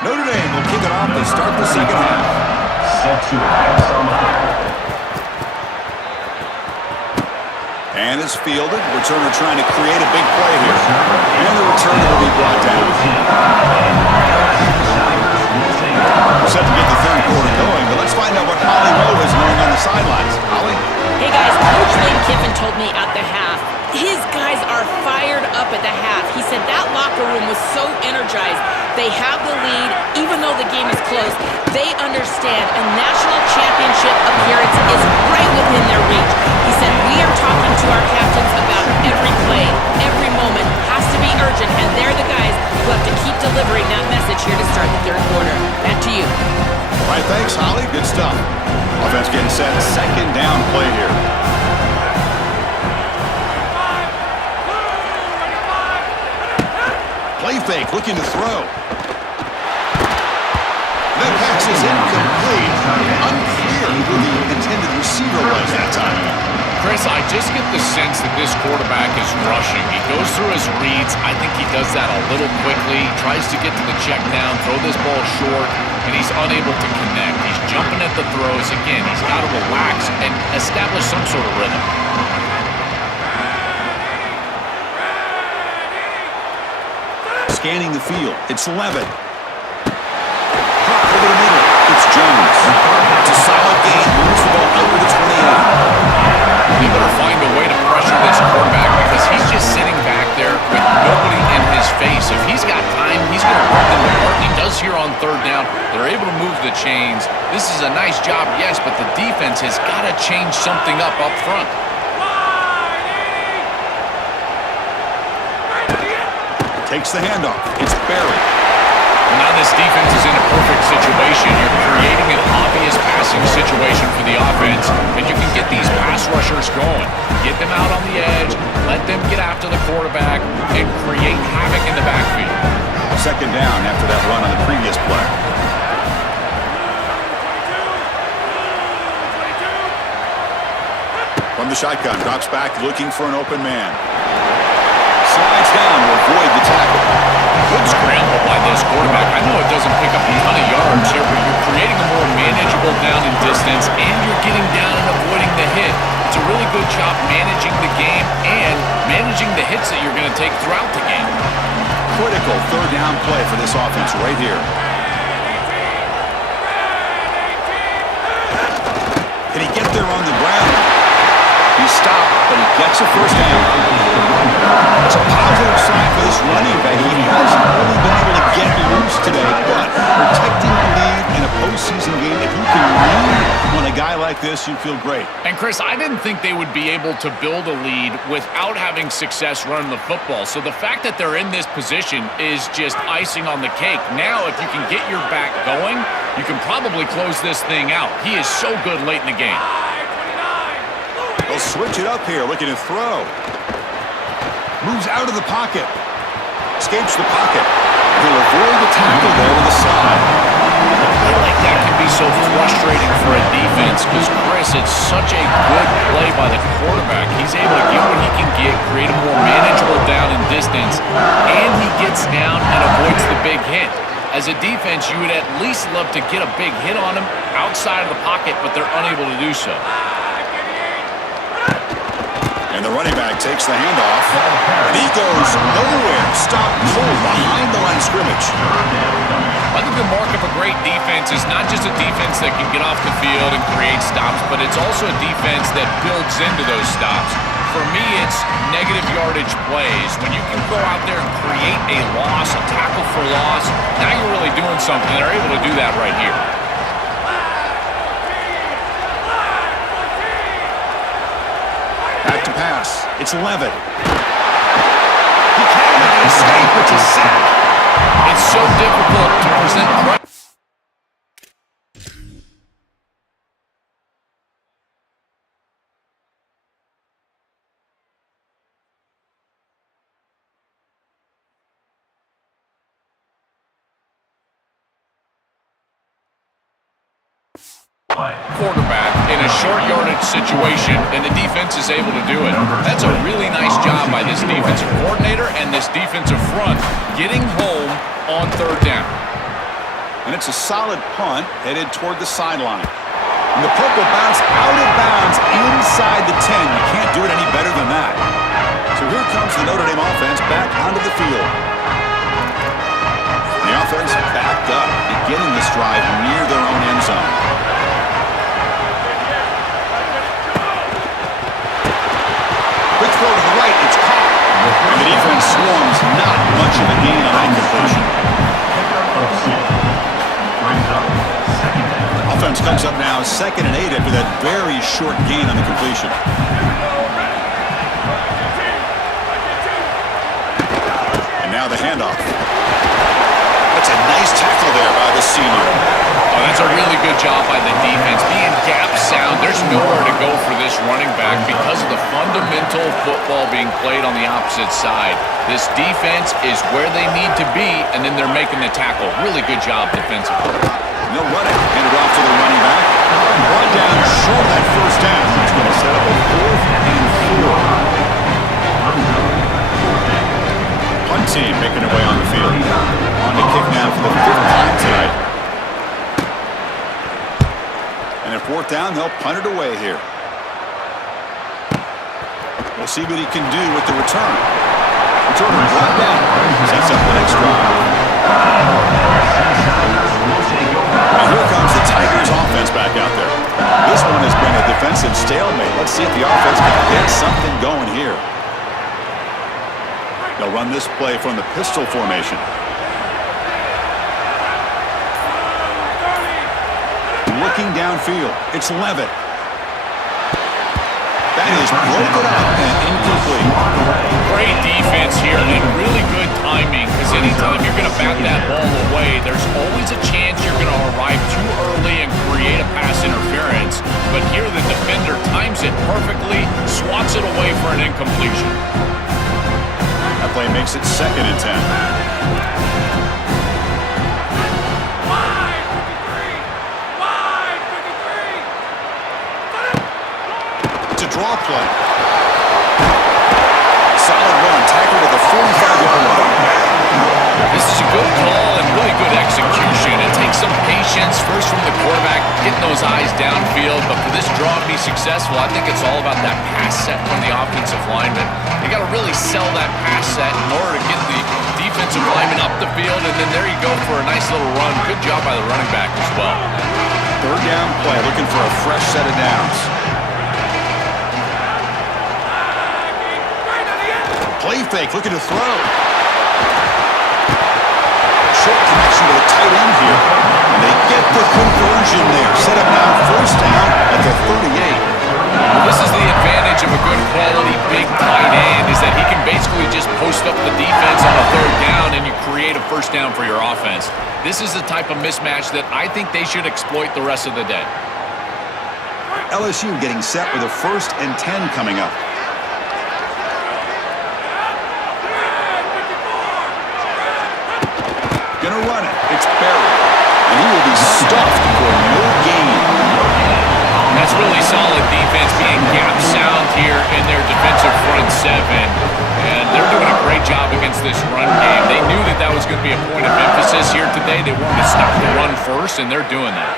Notre Dame will kick it off to start the second half. Set to pass on the fire. And it's fielded. Returner trying to create a big play here. And the returner will be brought down. We're set to get the third quarter going, but let's find out what Holly Rowe is doing on the sidelines. Holly? Hey guys, Coach Lane Kiffin told me at the half, his guys are fired up at the half. He said that locker room was so energized. They have the lead, even though the game is close. They understand a national championship appearance is right within their reach. He said, we are talking to our captains about every play, every moment has to be urgent, and they're the guys who have to keep delivering that message here to start the third quarter. Back to you. All right, thanks, Holly. Good stuff. Offense getting set. Second down play here. Play fake, looking to throw. That pass is incomplete. Unclear who the intended receiver was that time. Chris, I just get the sense that this quarterback is rushing. He goes through his reads. I think he does that a little quickly. Tries to get to the check down, throw this ball short, and he's unable to connect. He's jumping at the throws. Again, he's got to relax and establish some sort of rhythm. Scanning the field. It's Levitt. Drop over the middle. It's Jones. It's a solid gain. Moves the ball over the 28. They better find a way to pressure this quarterback because he's just sitting back there with nobody in his face. If he's got time, he's going to run them apart. He does here on third down. They're able to move the chains. This is a nice job, yes, but the defense has got to change something up front. Takes the handoff. It's Barry. Well, now this defense is in a perfect situation. You're creating an obvious passing situation for the offense, and you can get these pass rushers going. Get them out on the edge, let them get after the quarterback, and create havoc in the backfield. Second down after that run on the previous play. From the shotgun, drops back looking for an open man. Slides down to avoid the tackle. Good scramble by this quarterback. I know it doesn't pick up a ton of yards here, but you're creating a more manageable down and distance, and you're getting down and avoiding the hit. It's a really good job managing the game and managing the hits that you're going to take throughout the game. Critical third down play for this offense right here. Can he get there on the ground? He stopped, but he gets a first down. It's a positive sign for this running back. He hasn't really been able to get loose today, but protecting the lead in a postseason game, if you can lean on a guy like this, you feel great. And Chris, I didn't think they would be able to build a lead without having success running the football. So the fact that they're in this position is just icing on the cake. Now, if you can get your back going, you can probably close this thing out. He is so good late in the game. They'll switch it up here, looking to throw. Moves out of the pocket. Escapes the pocket. He'll avoid the tackle there to the side. A play like that can be so frustrating for a defense because, Chris, it's such a good play by the quarterback. He's able to get what he can get, create a more manageable down and distance, and he gets down and avoids the big hit. As a defense, you would at least love to get a big hit on him outside of the pocket, but they're unable to do so. And the running back takes the handoff, and he goes nowhere. Stopped cold behind the line of scrimmage. I think the mark of a great defense is not just a defense that can get off the field and create stops, but it's also a defense that builds into those stops. For me, it's negative yardage plays. When you can go out there and create a loss, a tackle for loss, now you're really doing something. They're able to do that right here. Back to pass. It's Levitt. He can't escape. It's a sack. It's so difficult to present pressure. Quarterback in a short yardage situation, and the defense is able to do it. That's a really nice job by this defensive coordinator and this defensive front getting home on third down. And it's a solid punt headed toward the sideline. And the purple bounce out of bounds inside the 10. You can't do it any better than that. So here comes the Notre Dame offense back onto the field. And the offense backed up, beginning this drive near their own end zone. Quick throw to the right, it's caught. And the defense swarms, not much of a gain on that completion. Offense comes up now 2nd and 8 after that very short gain on the completion. And now the handoff. That's a nice tackle there by the senior. Oh, that's a really good job by the defense. Being gap sound, there's nowhere to go for this running back because of the fundamental football being played on the opposite side. This defense is where they need to be, and then they're making the tackle. Really good job defensively. No running. Hand it off to the running back. Brought down short of that first down. It's going to set up a 4th and 4. Punt team making their way on the field. On to kick now for the 5th time tonight. And at 4th down, they'll punt it away here. We'll see what he can do with the return. Returner brought down. Sets up the next drive. And here comes the Tigers offense back out there. This one has been a defensive stalemate. Let's see if the offense can get something going here. They'll run this play from the pistol formation. Looking downfield, it's Levitt. That is broken up and incomplete. Great defense here and really good timing because anytime you're going to bat that ball away, there's always a chance you're going to arrive too early and create a pass interference. But here the defender times it perfectly, swats it away for an incompletion. That play makes it 2nd and 10. draw play. Solid run, tackled at the 45-yard line. This is a good call and really good execution. It takes some patience, first from the quarterback, getting those eyes downfield, but for this draw to be successful, I think it's all about that pass set from the offensive lineman. They got to really sell that pass set in order to get the defensive lineman up the field, and then there you go for a nice little run. Good job by the running back as well. Third down play, looking for a fresh set of downs. Play fake, looking to throw. Short connection to the tight end here. And they get the conversion there. Set up now, first down at the 38. Well, this is the advantage of a good quality big tight end, is that he can basically just post up the defense on a third down and you create a first down for your offense. This is the type of mismatch that I think they should exploit the rest of the day. LSU getting set with a 1st and 10 coming up. Gonna run it. It's buried. And he will be stuffed for no gain. That's really solid defense, being gap sound here in their defensive front seven. And they're doing a great job against this run game. They knew that that was going to be a point of emphasis here today. They wanted to stop the run first, and they're doing that.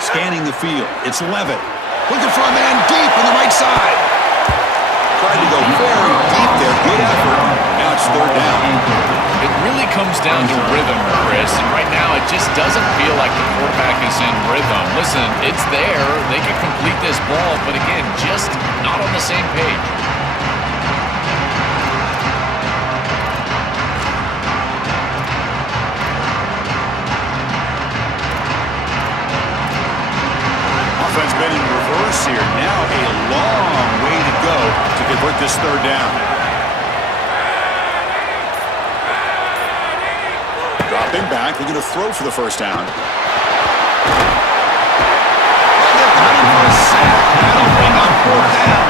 Scanning the field. It's Levitt. Looking for a man deep on the right side. Tried to go very deep there. Good effort. Now it's third down. It really comes down to rhythm, Chris. And right now it just doesn't feel like the quarterback is in rhythm. Listen, it's there. They can complete this ball, but again, just not on the same page. Offense been in reverse here. Now a long way to go to convert this third down. Dropping back, looking to throw for the first down. And they're coming for a sack. That'll bring up fourth down.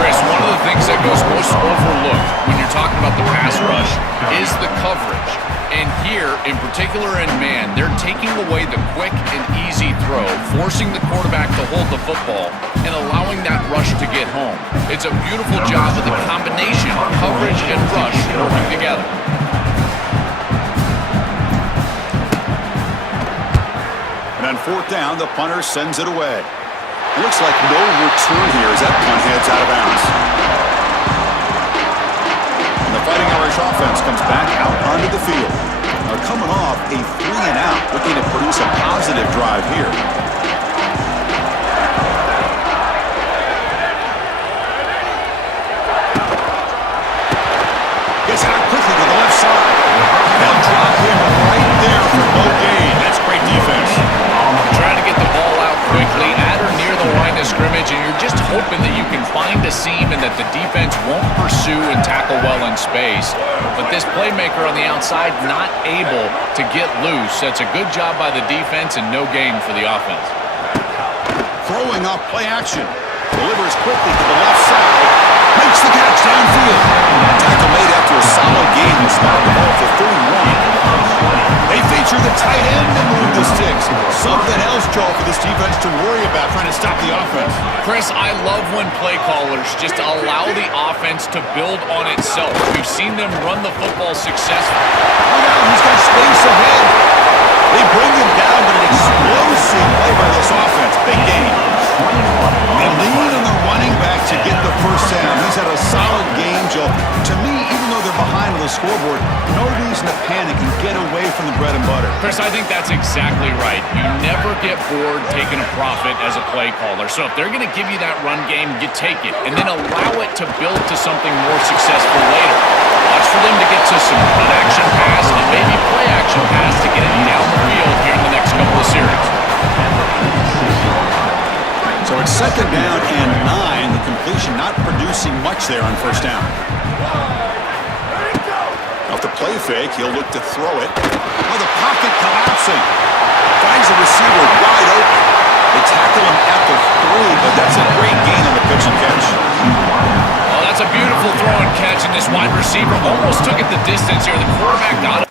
Chris, one of the things that goes most overlooked when you're talking about the pass rush is the coverage. And here, in particular in man, they're taking away the quick and easy throw, forcing the quarterback to hold the football and allowing that rush to get home. It's a beautiful job of the combination of coverage and rush working together. And on fourth down, the punter sends it away. It looks like no return here as that punt heads out of bounds. And the Fighting Irish offense comes back out onto the field. They're coming off a 3-and-out, looking to produce a positive drive here. Gets out quickly to the left side. They'll drop him right there for no gain. That's great defense. Trying to get the ball out quickly at or near the line of scrimmage, and you're just hoping that you can find a seam and that the defense won't pursue and tackle well in space. But this playmaker on the outside not able to get loose. That's a good job by the defense and no gain for the offense. Throwing off play action. Delivers quickly to the left side. Makes the catch downfield. Tackle made after a solid gain. Will spot the ball for 31. They feature the tight end and move the sticks. Something else, Joel, for this defense to worry about trying to stop the offense. Chris, I love when play callers just allow the offense to build on itself. We've seen them run the football successfully. Look out, he's got space ahead. They bring him down, but an explosive play by this offense. Big game. They lean on the running back to get the first down. He's had a solid game, Joe. To me, even though they're behind on the scoreboard, no reason to panic and get away from the bread and butter. Chris, I think that's exactly right. You never get bored taking a profit as a play caller. So if they're going to give you that run game, you take it. And then allow it to build to something more successful later. Watch for them to get to some run action pass and maybe play action pass to get it down the field here in the next couple of series. So it's second down and 9. The completion not producing much there on first down. Off the play fake, he'll look to throw it. Oh, the pocket collapsing. Finds the receiver wide open. They tackle him at the 3, but that's a great gain on the pitch and catch. Well, that's a beautiful throw and catch, and This wide receiver almost took it the distance here. The quarterback got it.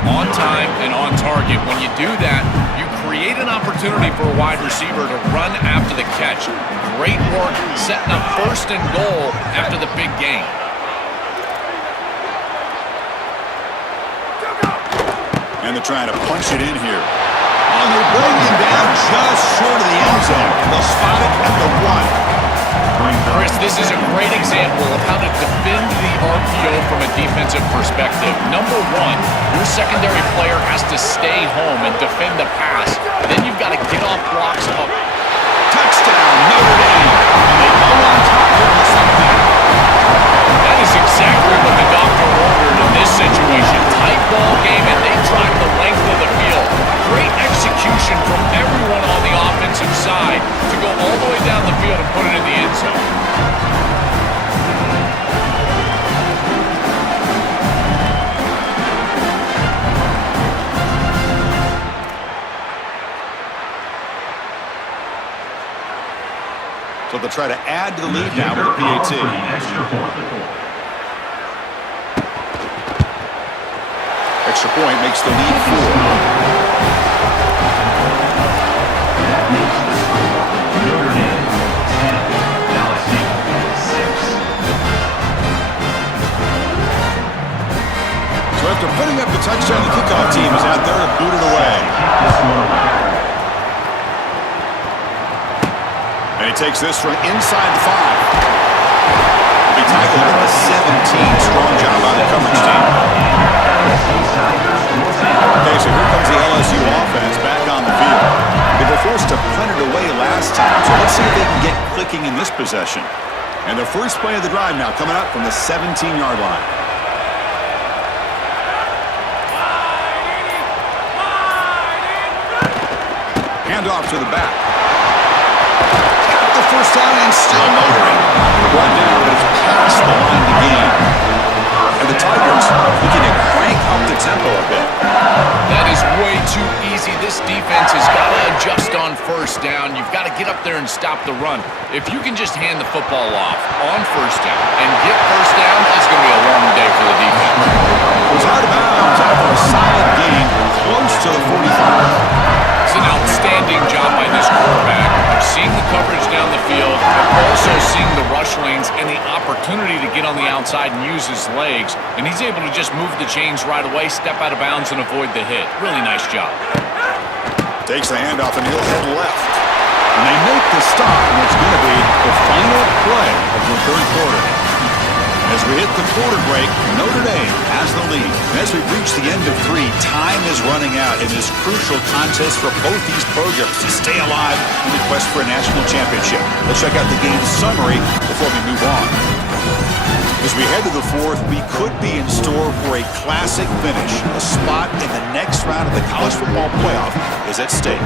On time and on target. When you do that, you create an opportunity for a wide receiver to run after the catch. Great work setting up first and goal after the big gain. And they're trying to punch it in here. Oh, they're bringing him down just short of the end zone. They'll spot it at the 1. Chris, this is a great example of how to defend the RPO from a defensive perspective. Number one, your secondary player has to stay home and defend the pass. Then you've got to get off blocks up. Touchdown, Notre Dame. And they go on top here in the second half. That is exactly what the doctor ordered in this situation. Tight ball game, and they drive the length of the field. Great execution from everyone on the offensive side to go all the way down the field and put it in the end zone. So they'll try to add to the lead now with a PAT. Extra point makes the lead 4. That makes the score Notre Dame 10, LSU 6. So after putting up the touchdown, the kickoff team is out there to boot it away. And he takes this from inside the 5. He'll be tackled at the 17. Strong job by the coverage team. Okay, so here comes the LSU offense back on the field. They were forced to punt it away last time, so let's see if they can get clicking in this possession. And their first play of the drive now coming up from the 17-yard line. Hand off to the back. Got the first down and still motoring. Run down, but it's past the line to gain. And the Tigers looking to crank up the tempo a bit. That is way too easy. This defense has got to adjust on first down. You've got to get up there and stop the run. If you can just hand the football off on first down and get first down, it's going to be a long day for the defense. It was out of bounds after a solid gain close to the 45. It's an outstanding job by this quarterback of seeing the coverage down the field, but also seeing the rush lanes and the opportunity to get on the outside and use his legs. And he's able to just move the chains right away, step out of bounds, and avoid the hit. Really nice job. Takes the handoff and he'll head left. And they make the stop, and it's going to be the final play of the third quarter. As we hit the quarter break, Notre Dame has the lead. And as we reach the end of 3, time is running out in this crucial contest for both these programs to stay alive in the quest for a national championship. Let's check out the game summary before we move on. As we head to the 4th, we could be in store for a classic finish. A spot in the next round of the college football playoff is at stake.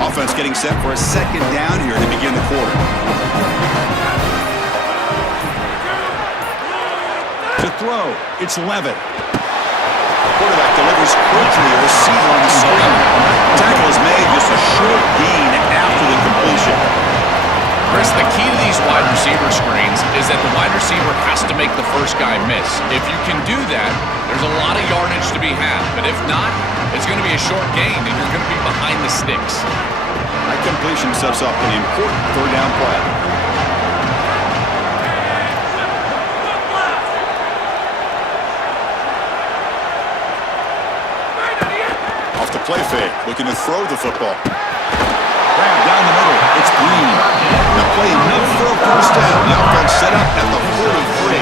Offense getting set for a second down here to begin the quarter. To throw, it's Levitt. Quarterback delivers quickly, a receiver on the screen. Tackle is made, just a short gain after the completion. Chris, the key to these wide receiver screens is that the wide receiver has to make the first guy miss. If you can do that, there's a lot of yardage to be had. But if not, it's going to be a short gain, and you're going to be behind the sticks. That completion sets up an important third down play. Off the play fake, looking to throw the football. Grab down the middle, it's Green. The play enough for a first down. The offense set up at the 43.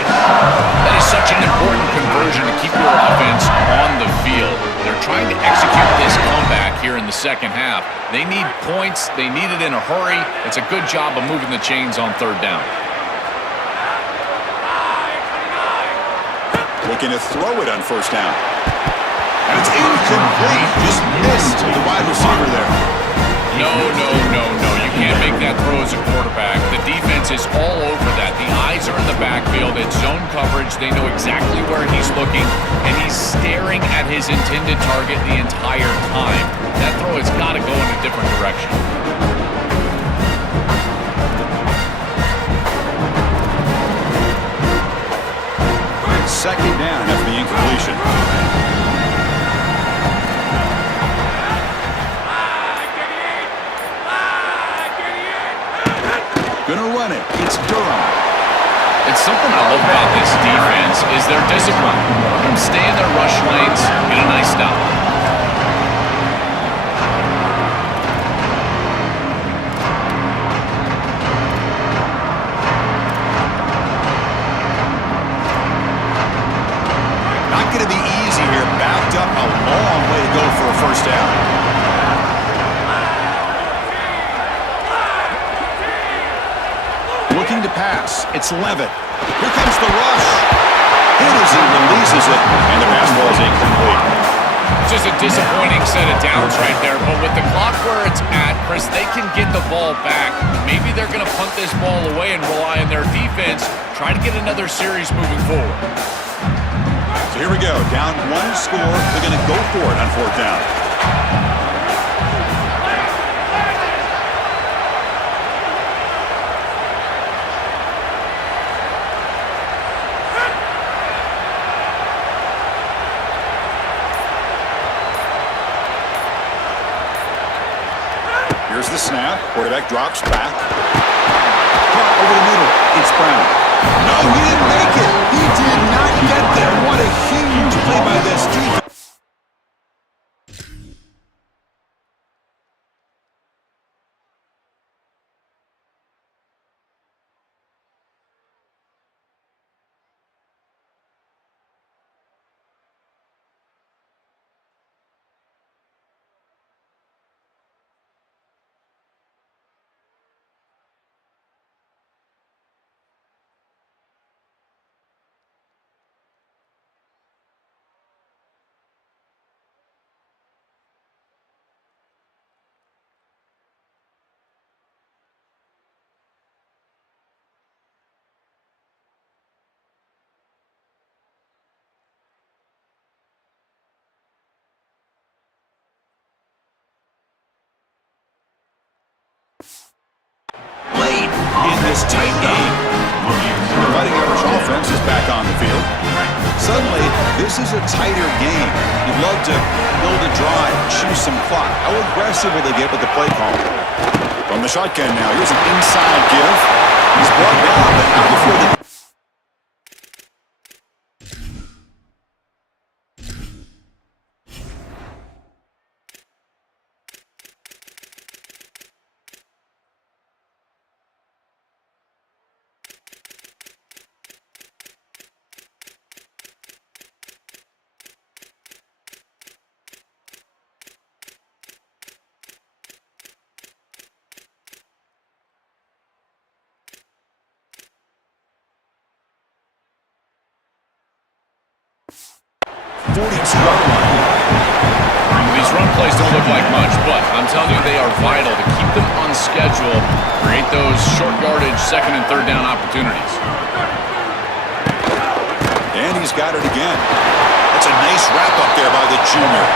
That is such an important conversion to keep your offense on the field. They're trying to execute this comeback here in the second half. They need points. They need it in a hurry. It's a good job of moving the chains on third down. looking to throw it on first down. And it's incomplete. Just missed the wide receiver there. No. You can't make that throw as a quarterback. The defense is all over that. The eyes are in the backfield. It's zone coverage. They know exactly where he's looking, and he's staring at his intended target the entire time. That throw has got to go in a different direction. Second down after the incompletion. Gonna run it. It's Durham. It's something I love about this defense is their discipline. Stay in their rush lanes, get a nice stop. Not going to be easy here. Backed up a long way to go for a first down. Looking to pass. It's Levitt. Here comes the rush. Hit as he releases it, and the pass ball is incomplete. Just a disappointing set of downs right there, but with the clock where it's at, Chris, they can get the ball back. Maybe they're going to punt this ball away and rely on their defense, try to get another series moving forward. So here we go. Down one score. They're going to go for it on fourth down. Here's the snap. Quarterback drops back. Caught over the middle. It's Brown. No, he didn't make it. He did not get there. What a huge play by this defense. Late in this tight game. The batting average offense is back on the field. Suddenly, this is a tighter game. You'd love to build a drive, choose some clock. How aggressive will they get with the play call? From the shotgun now, here's an inside give. He's brought down, but not before the... These run plays don't look like much, but I'm telling you they are vital to keep them on schedule, create those short yardage second and third down opportunities. And he's got it again. That's a nice wrap up there by the junior.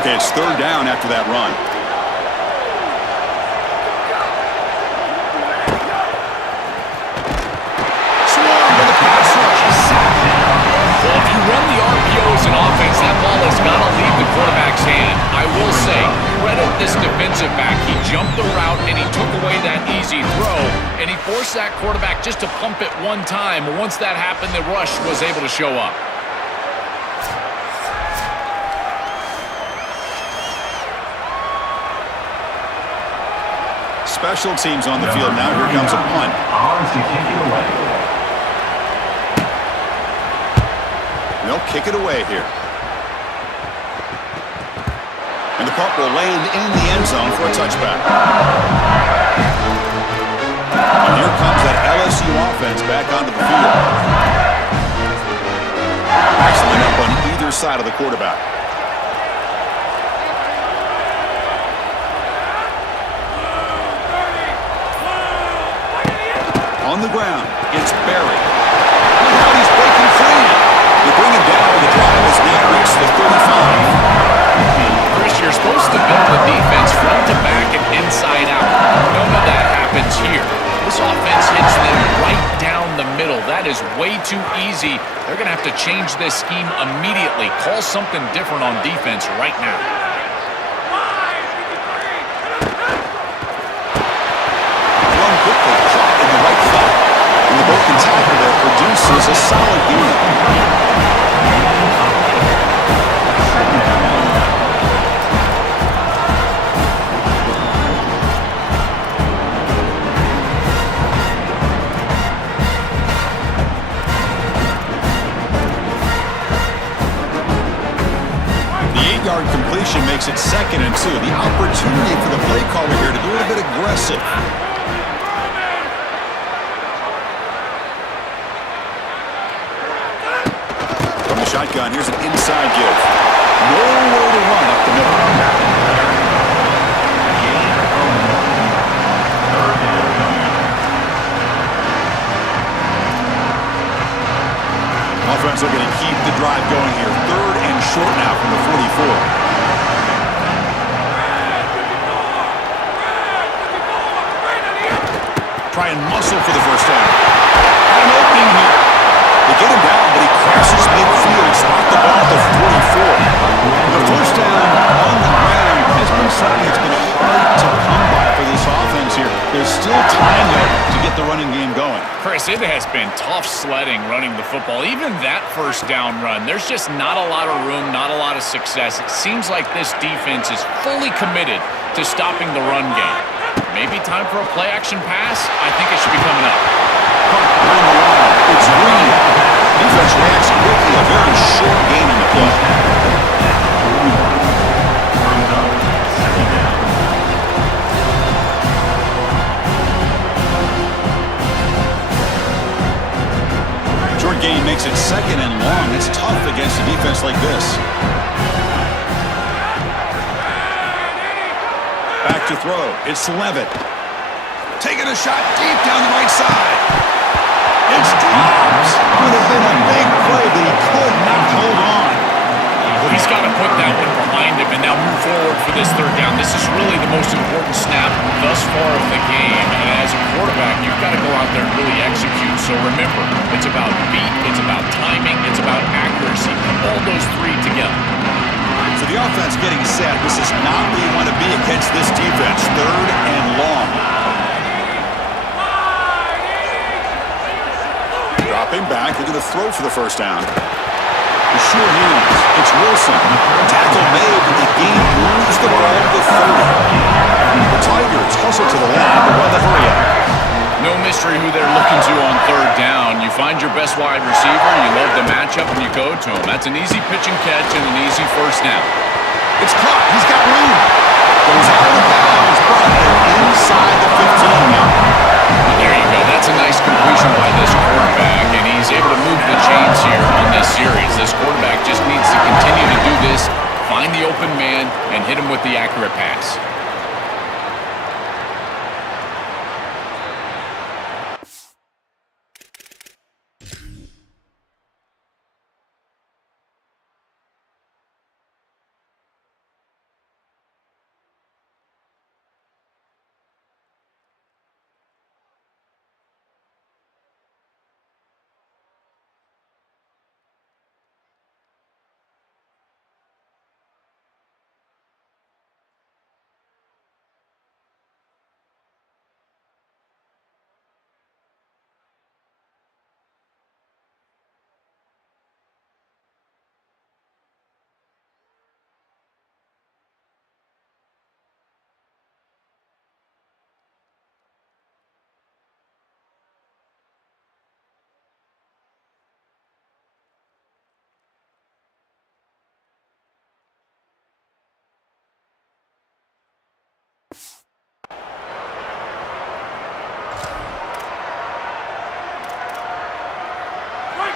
Okay, it's third down after that run. Well, if you run the RPO as an offense, that ball has got to leave the quarterback's hand. I will say, credit this defensive back. He jumped the route, and he took away that easy throw, and he forced that quarterback just to pump it one time. Once that happened, the rush was able to show up. Special teams on the field now. Here comes a punt. On to kick it away. They'll kick it away here. And the punt will land in the end zone for a touchback. And here comes that LSU offense back onto the field. Actually up on either side of the quarterback. On the ground, it's Barry. Look how he's breaking free. They bring him down. The drive has now reached the 35. Chris, you're supposed to build the defense front to back and inside out. None of that happens here. This offense hits them right down the middle. That is way too easy. They're going to have to change this scheme immediately. Call something different on defense right now. Run quickly, caught in the right foot. And the broken tackle there produces a solid gain. Completion makes it 2nd and 2. The opportunity for the play caller here to be a little bit aggressive. From the shotgun, here's an inside give. Nowhere to run up the middle. Offense looking to keep the drive going here. 3rd and short now from the 44. Try and muscle for the first down. An opening here. They get him down, but he crashes midfield. Spot the ball at the 44. The first down on the ground has been something that's been hard to come by for this offense here. There's still time, though, to get the running game going. Chris, it has been tough sledding running the football. Even that first down run, there's just not a lot of room, not a lot of success. It seems like this defense is fully committed to stopping the run game. Maybe time for a play-action pass? I think it should be coming up. Behind the line, it's Reed. Defense reacts quickly. A very short gain on the play. Short gain makes it 2nd and long. It's tough against a defense like this. Back to throw. It's Levitt. Taking a shot deep down the right side. It's dropped. Would have been a big play, but he could not hold on. He's got to put that one behind him and now move forward for this 3rd down. This is really the most important snap thus far of the game. And as a quarterback, you've got to go out there and really execute. So remember, it's about beat, it's about timing, it's about accuracy. Put all those 3 together. So the offense getting set. This is not where you want to be against this defense. 3rd and long. Dropping back. They're going to throw for the first down. The sure hands. It's Wilson. Tackle made, but the game moves the ball to the 30. The Tigers hustle to the line, but run the hurry up. No mystery who they're looking to on 3rd down. You find your best wide receiver, you love the matchup, and you go to him. That's an easy pitch and catch and an easy first down. It's caught. He's got room. Goes out of bounds, but they're inside the 15 now. There you go. That's a nice completion by this quarterback, and he's able to move the chains here on this series. This quarterback just needs to continue to do this, find the open man, and hit him with the accurate pass.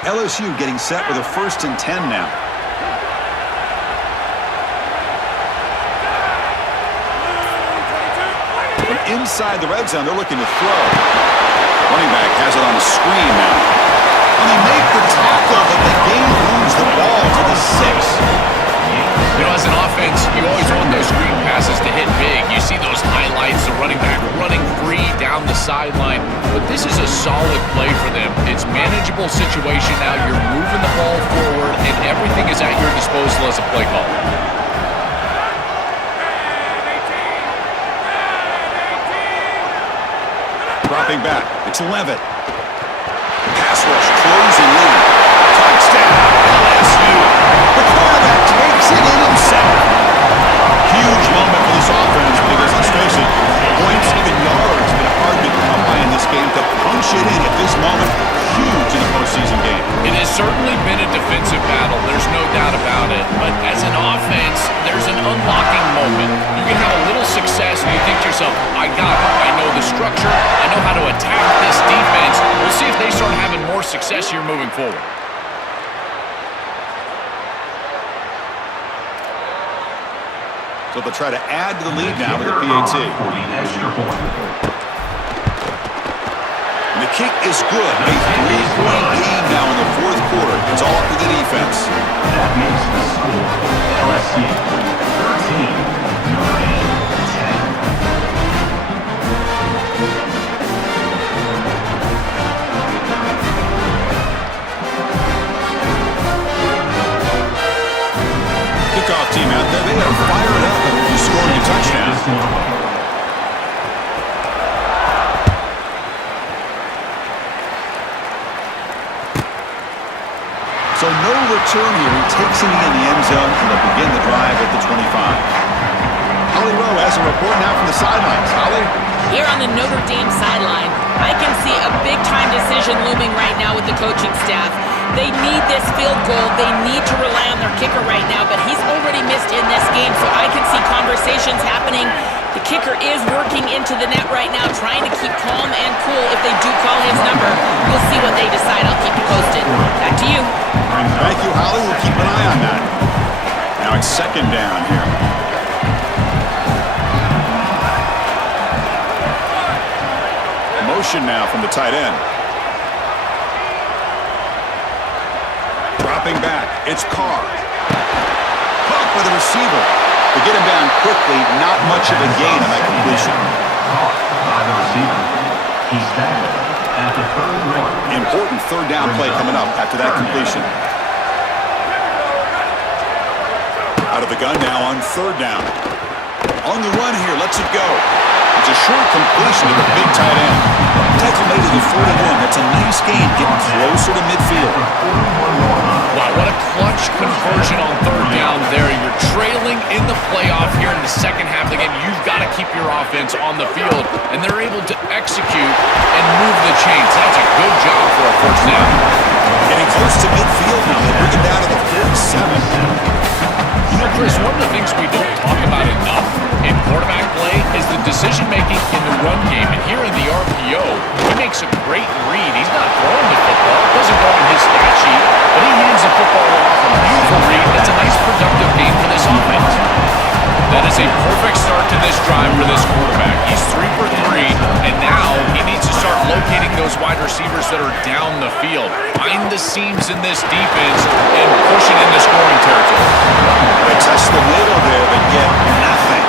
LSU getting set with a 1st and 10 now. From inside the red zone, they're looking to throw. Running back has it on the screen now. And they make the tackle, but the game moves the ball to the 6. You know, as an offense, you always want those screen passes to hit big. You see those highlights, the running back running free down the sideline. But this is a solid play for them. It's manageable situation now. You're moving the ball forward, and everything is at your disposal as a play caller. Dropping back. It's Levitt. Pass rush closing in. Touchdown, LSU. The quarterback takes it in himself. Huge moment for this offense because, let's face it, points, even yards, have been hard to come by in this game. To punch it in at this moment, huge in a postseason game. It has certainly been a defensive battle. There's no doubt about it. But as an offense, there's an unlocking moment. You can have a little success and you think to yourself, I got it. I know the structure. I know how to attack this defense. We'll see if they start having more success here moving forward. So they'll try to add to the lead now with a PAT. And the kick is good. A 3-point lead now in the 4th quarter. It's all up to the defense. That makes the score LSU 13, Notre Dame 10. Kickoff team out there. They are fired up after scoring a touchdown. So no return here. He takes it in the end zone, and they'll begin the drive at the 25. Holly Rowe has a report now from the sidelines. Holly? Here on the Notre Dame sideline, I can see a big-time decision looming right now with the coaching staff. They need this field goal. They need to rely on their kicker right now, but he's already missed in this game, so I can see conversations happening. The kicker is working into the net right now, trying to keep calm and cool. If they do call his number, we'll see what they decide. I'll keep you posted. Back to you. Thank you, Holly. We'll keep an eye on that. Now it's 2nd down here. Motion now from the tight end. Dropping back. It's Carr. Caught by the receiver. To get him down quickly, not much of a gain on that completion. Caught by the receiver. He's tackled at the 3rd. Important 3rd down play coming up after that completion. Out of the gun now on 3rd down. On the run here, lets it go. It's a short completion to the big tight end. Tackle made to the 41. That's a nice gain, getting closer to midfield. Wow, what a clutch conversion on 3rd down there. You're trailing in the playoff here in the 2nd half of the game. You've got to keep your offense on the field, and they're able to execute and move the chains. That's a good job for a 1st down. Getting close to midfield now. They bring it down to the 47. You know, Chris, one of the things we don't talk about enough in quarterback play is the decision-making in the run game. And here in the RPO, he makes a great read. He's not throwing the football. It doesn't go in his stat sheet, but he hands the football off. A beautiful read. That's a nice productive game for this offense. That is a perfect start to this drive for this quarterback. He's 3 for 3, and now he needs to start locating those wide receivers that are down the field. Find the seams in this defense and push it into scoring territory. They test the middle there, but get nothing.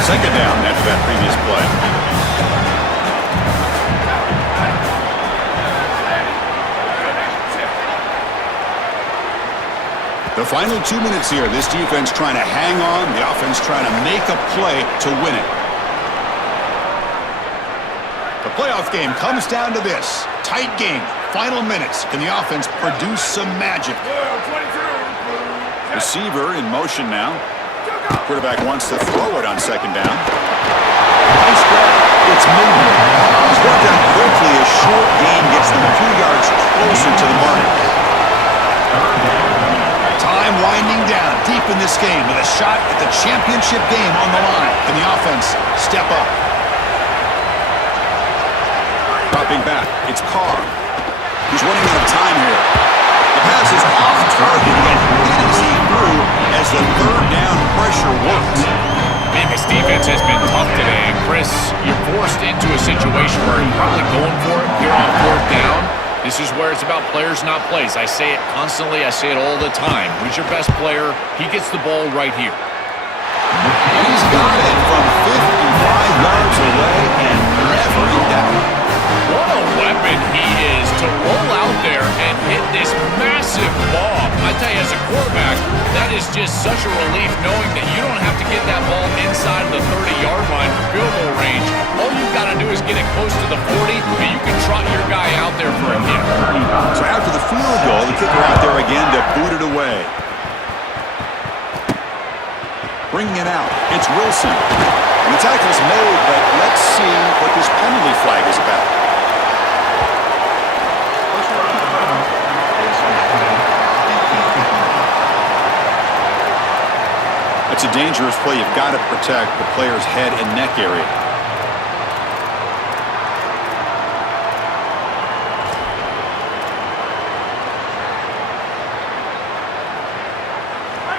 2nd down after that previous play. The final 2 minutes here. This defense trying to hang on. The offense trying to make a play to win it. The playoff game comes down to this. Tight game. Final minutes. Can the offense produce some magic? Receiver in motion now. Quarterback wants to throw it on 2nd down. Nice grab. It's movement. He's worked out quickly. A short gain gets them 2 yards closer to the mark. Time winding down deep in this game with a shot at the championship game on the line. Can the offense step up? Dropping back, it's Carr. He's running out of time here. The pass is off target, yet hit as he threw as the third down pressure worked. Man, this defense has been tough today. And Chris, you're forced into a situation where you're probably going for it here on fourth down. This is where it's about players, not plays. I say it constantly. I say it all the time. Who's your best player? He gets the ball right here. He's got it from 55 yards away and never in doubt. What a weapon he is to roll out there and hit this massive ball. I tell you, as a quarterback, that is just such a relief knowing that you don't have to get that ball inside of the 30-yard line for field goal range. All you've got to do is get it close to the 40, and you can trot your guy out there for a hit. So after the field goal, the kicker out there again to boot it away. Bringing it out, it's Wilson. And the tackle's made, but let's see what this penalty flag is about. It's a dangerous play. You've got to protect the player's head and neck area.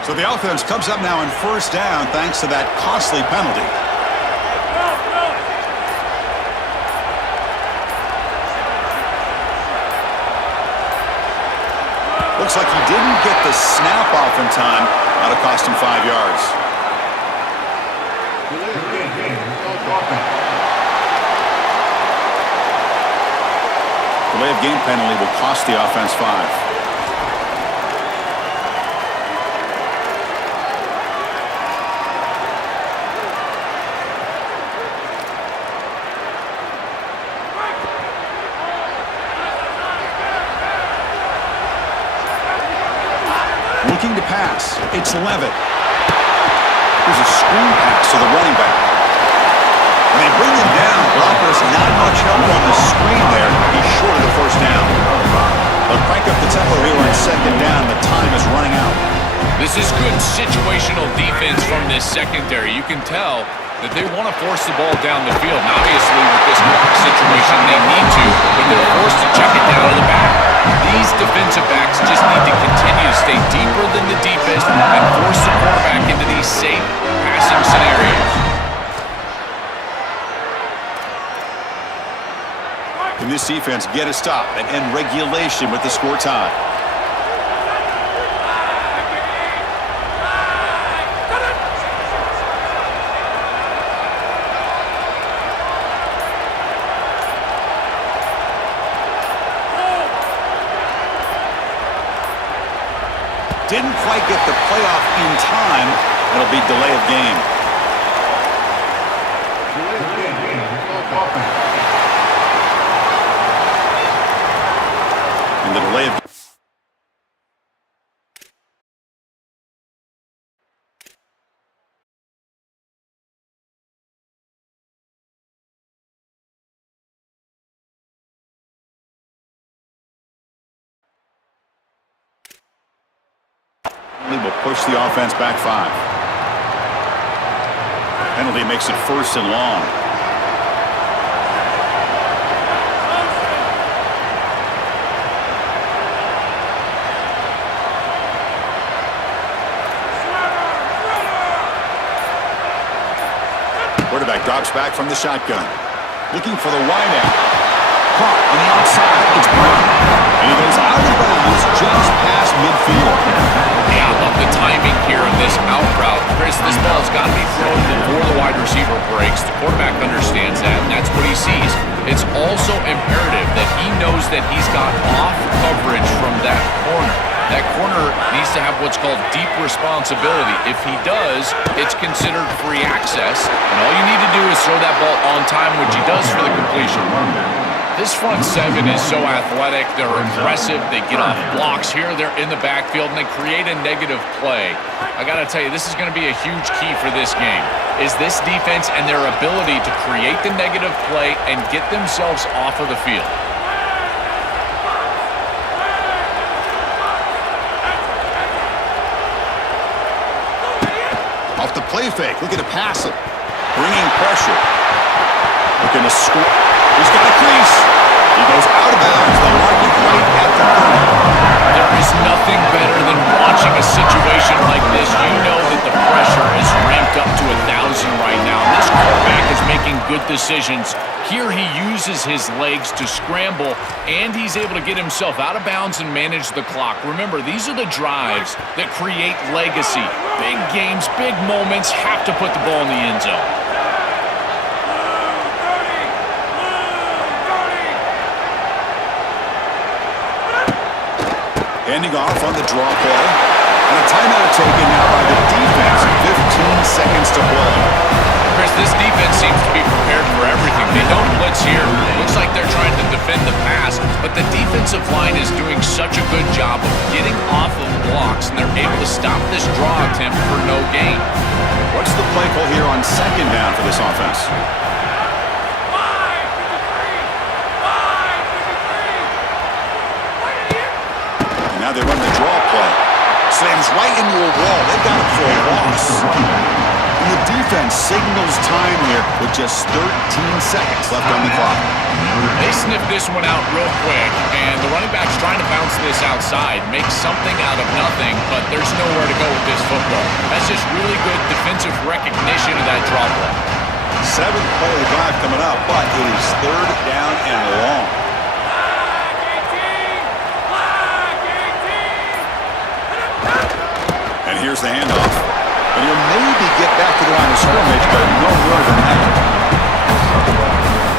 So the offense comes up now in first down thanks to that costly penalty. Looks like he didn't get the snap off in time. That'll cost him 5 yards. Delay of game penalty will cost the offense 5. Looking to pass. It's Levitt. There's a screen pass to the running back. And they bring him down. Blockers not much help on the screen there. He's short of the first down. They'll crank up the tempo here on second down. The time is running out. This is good situational defense from this secondary. You can tell that they want to force the ball down the field. And obviously, with this clock situation, they need to, but they're forced to check it down to the back. These defensive backs just need to continue to stay deeper than the deepest and force the quarterback into these safe passing scenarios. Can this defense get a stop and end regulation with the score tie? Didn't quite get the playoff in time. It'll be delay of game. And the delay of will push the offense back 5. Penalty makes it first and long. Quarterback drops back from the shotgun. Looking for the wideout. Caught on the outside. It's Brown. And he goes out of bounds just past midfield. Yeah, I love the timing here on this out route. Chris, this ball's got to be thrown before the wide receiver breaks. The quarterback understands that, and that's what he sees. It's also imperative that he knows that he's got off coverage from that corner. That corner needs to have what's called deep responsibility. If he does, it's considered free access, and all you need to do is throw that ball on time, which he does for the completion. This front seven is so athletic. They're aggressive. They get off blocks here. They're in the backfield, and they create a negative play. I got to tell you, this is going to be a huge key for this game, is this defense and their ability to create the negative play and get themselves off of the field. Off the play fake. Looking to pass it. Bringing pressure. Looking to score. He's got a crease. He goes out of bounds. They'll mark it right at the 30. There is nothing better than watching a situation like this. You know that the pressure is ramped up to 1,000 right now. This quarterback is making good decisions. Here he uses his legs to scramble, and he's able to get himself out of bounds and manage the clock. Remember, these are the drives that create legacy. Big games, big moments, have to put the ball in the end zone. Handing off on the draw play. And a timeout taken now by the defense. 15 seconds to play. Chris, this defense seems to be prepared for everything. They don't blitz here. Looks like they're trying to defend the pass, but the defensive line is doing such a good job of getting off of blocks, and they're able to stop this draw attempt for no gain. What's the play call here on second down for this offense? Now they run the draw play. Slams right into a wall. They got it for a loss. And the defense signals time here with just 13 seconds left on the clock. They sniff this one out real quick, and the running back's trying to bounce this outside, make something out of nothing, but there's nowhere to go with this football. That's just really good defensive recognition of that draw play. 7th play of the drive coming up, but it is 3rd down and long. And here's the handoff. And he'll maybe get back to the line of scrimmage, but no more than that.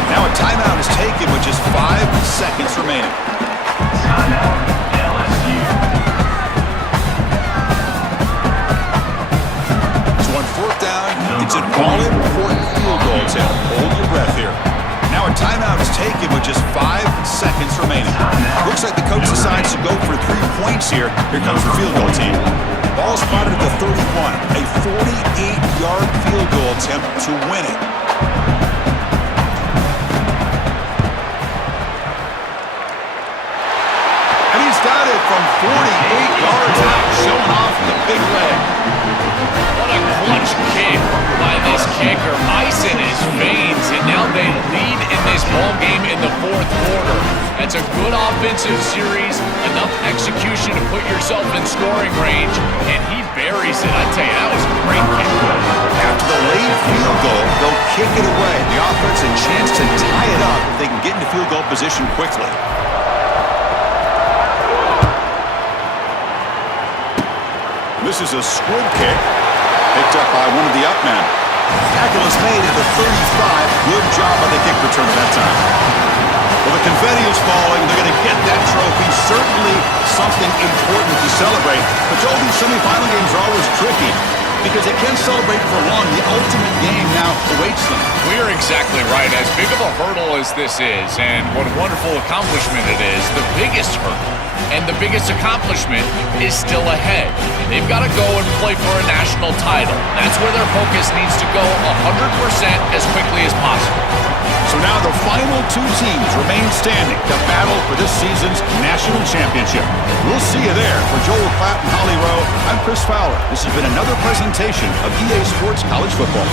Now a timeout is taken with just 5 seconds remaining. Timeout, LSU. So on 4th down, it's an all-important field goal attempt. Hold your breath here. Now a timeout is taken with just 5 seconds remaining. Looks like the coach decides to go for 3 points here. Here comes the field goal team. Ball spotted at the 31. A 48-yard field goal attempt to win it. And he's got it from 48 yards out, showing off the big leg. What a clutch kick by this kicker. Ice in his veins, and now they lead in this ball game in the 4th quarter. That's a good offensive series, enough execution to put yourself in scoring range, and he buries it. I tell you, that was a great kick. After the late field goal, they'll kick it away. The offense a chance to tie it up if they can get into field goal position quickly. This is a squib kick, picked up by one of the up men. Tackle is made at the 35. Good job by the kick returner that time. Well, the confetti is falling. They're going to get that trophy. Certainly something important to celebrate. But Joel, these semifinal games are always tricky because they can't celebrate for long. The ultimate game now awaits them. We are exactly right. As big of a hurdle as this is, and what a wonderful accomplishment it is, the biggest hurdle and the biggest accomplishment is still ahead. They've got to go and play for a national title. That's where their focus needs to go 100% as quickly as possible. So now the final 2 teams remain standing to battle for this season's national championship. We'll see you there. For Joel Klatt and Holly Rowe, I'm Chris Fowler. This has been another presentation of EA Sports College Football.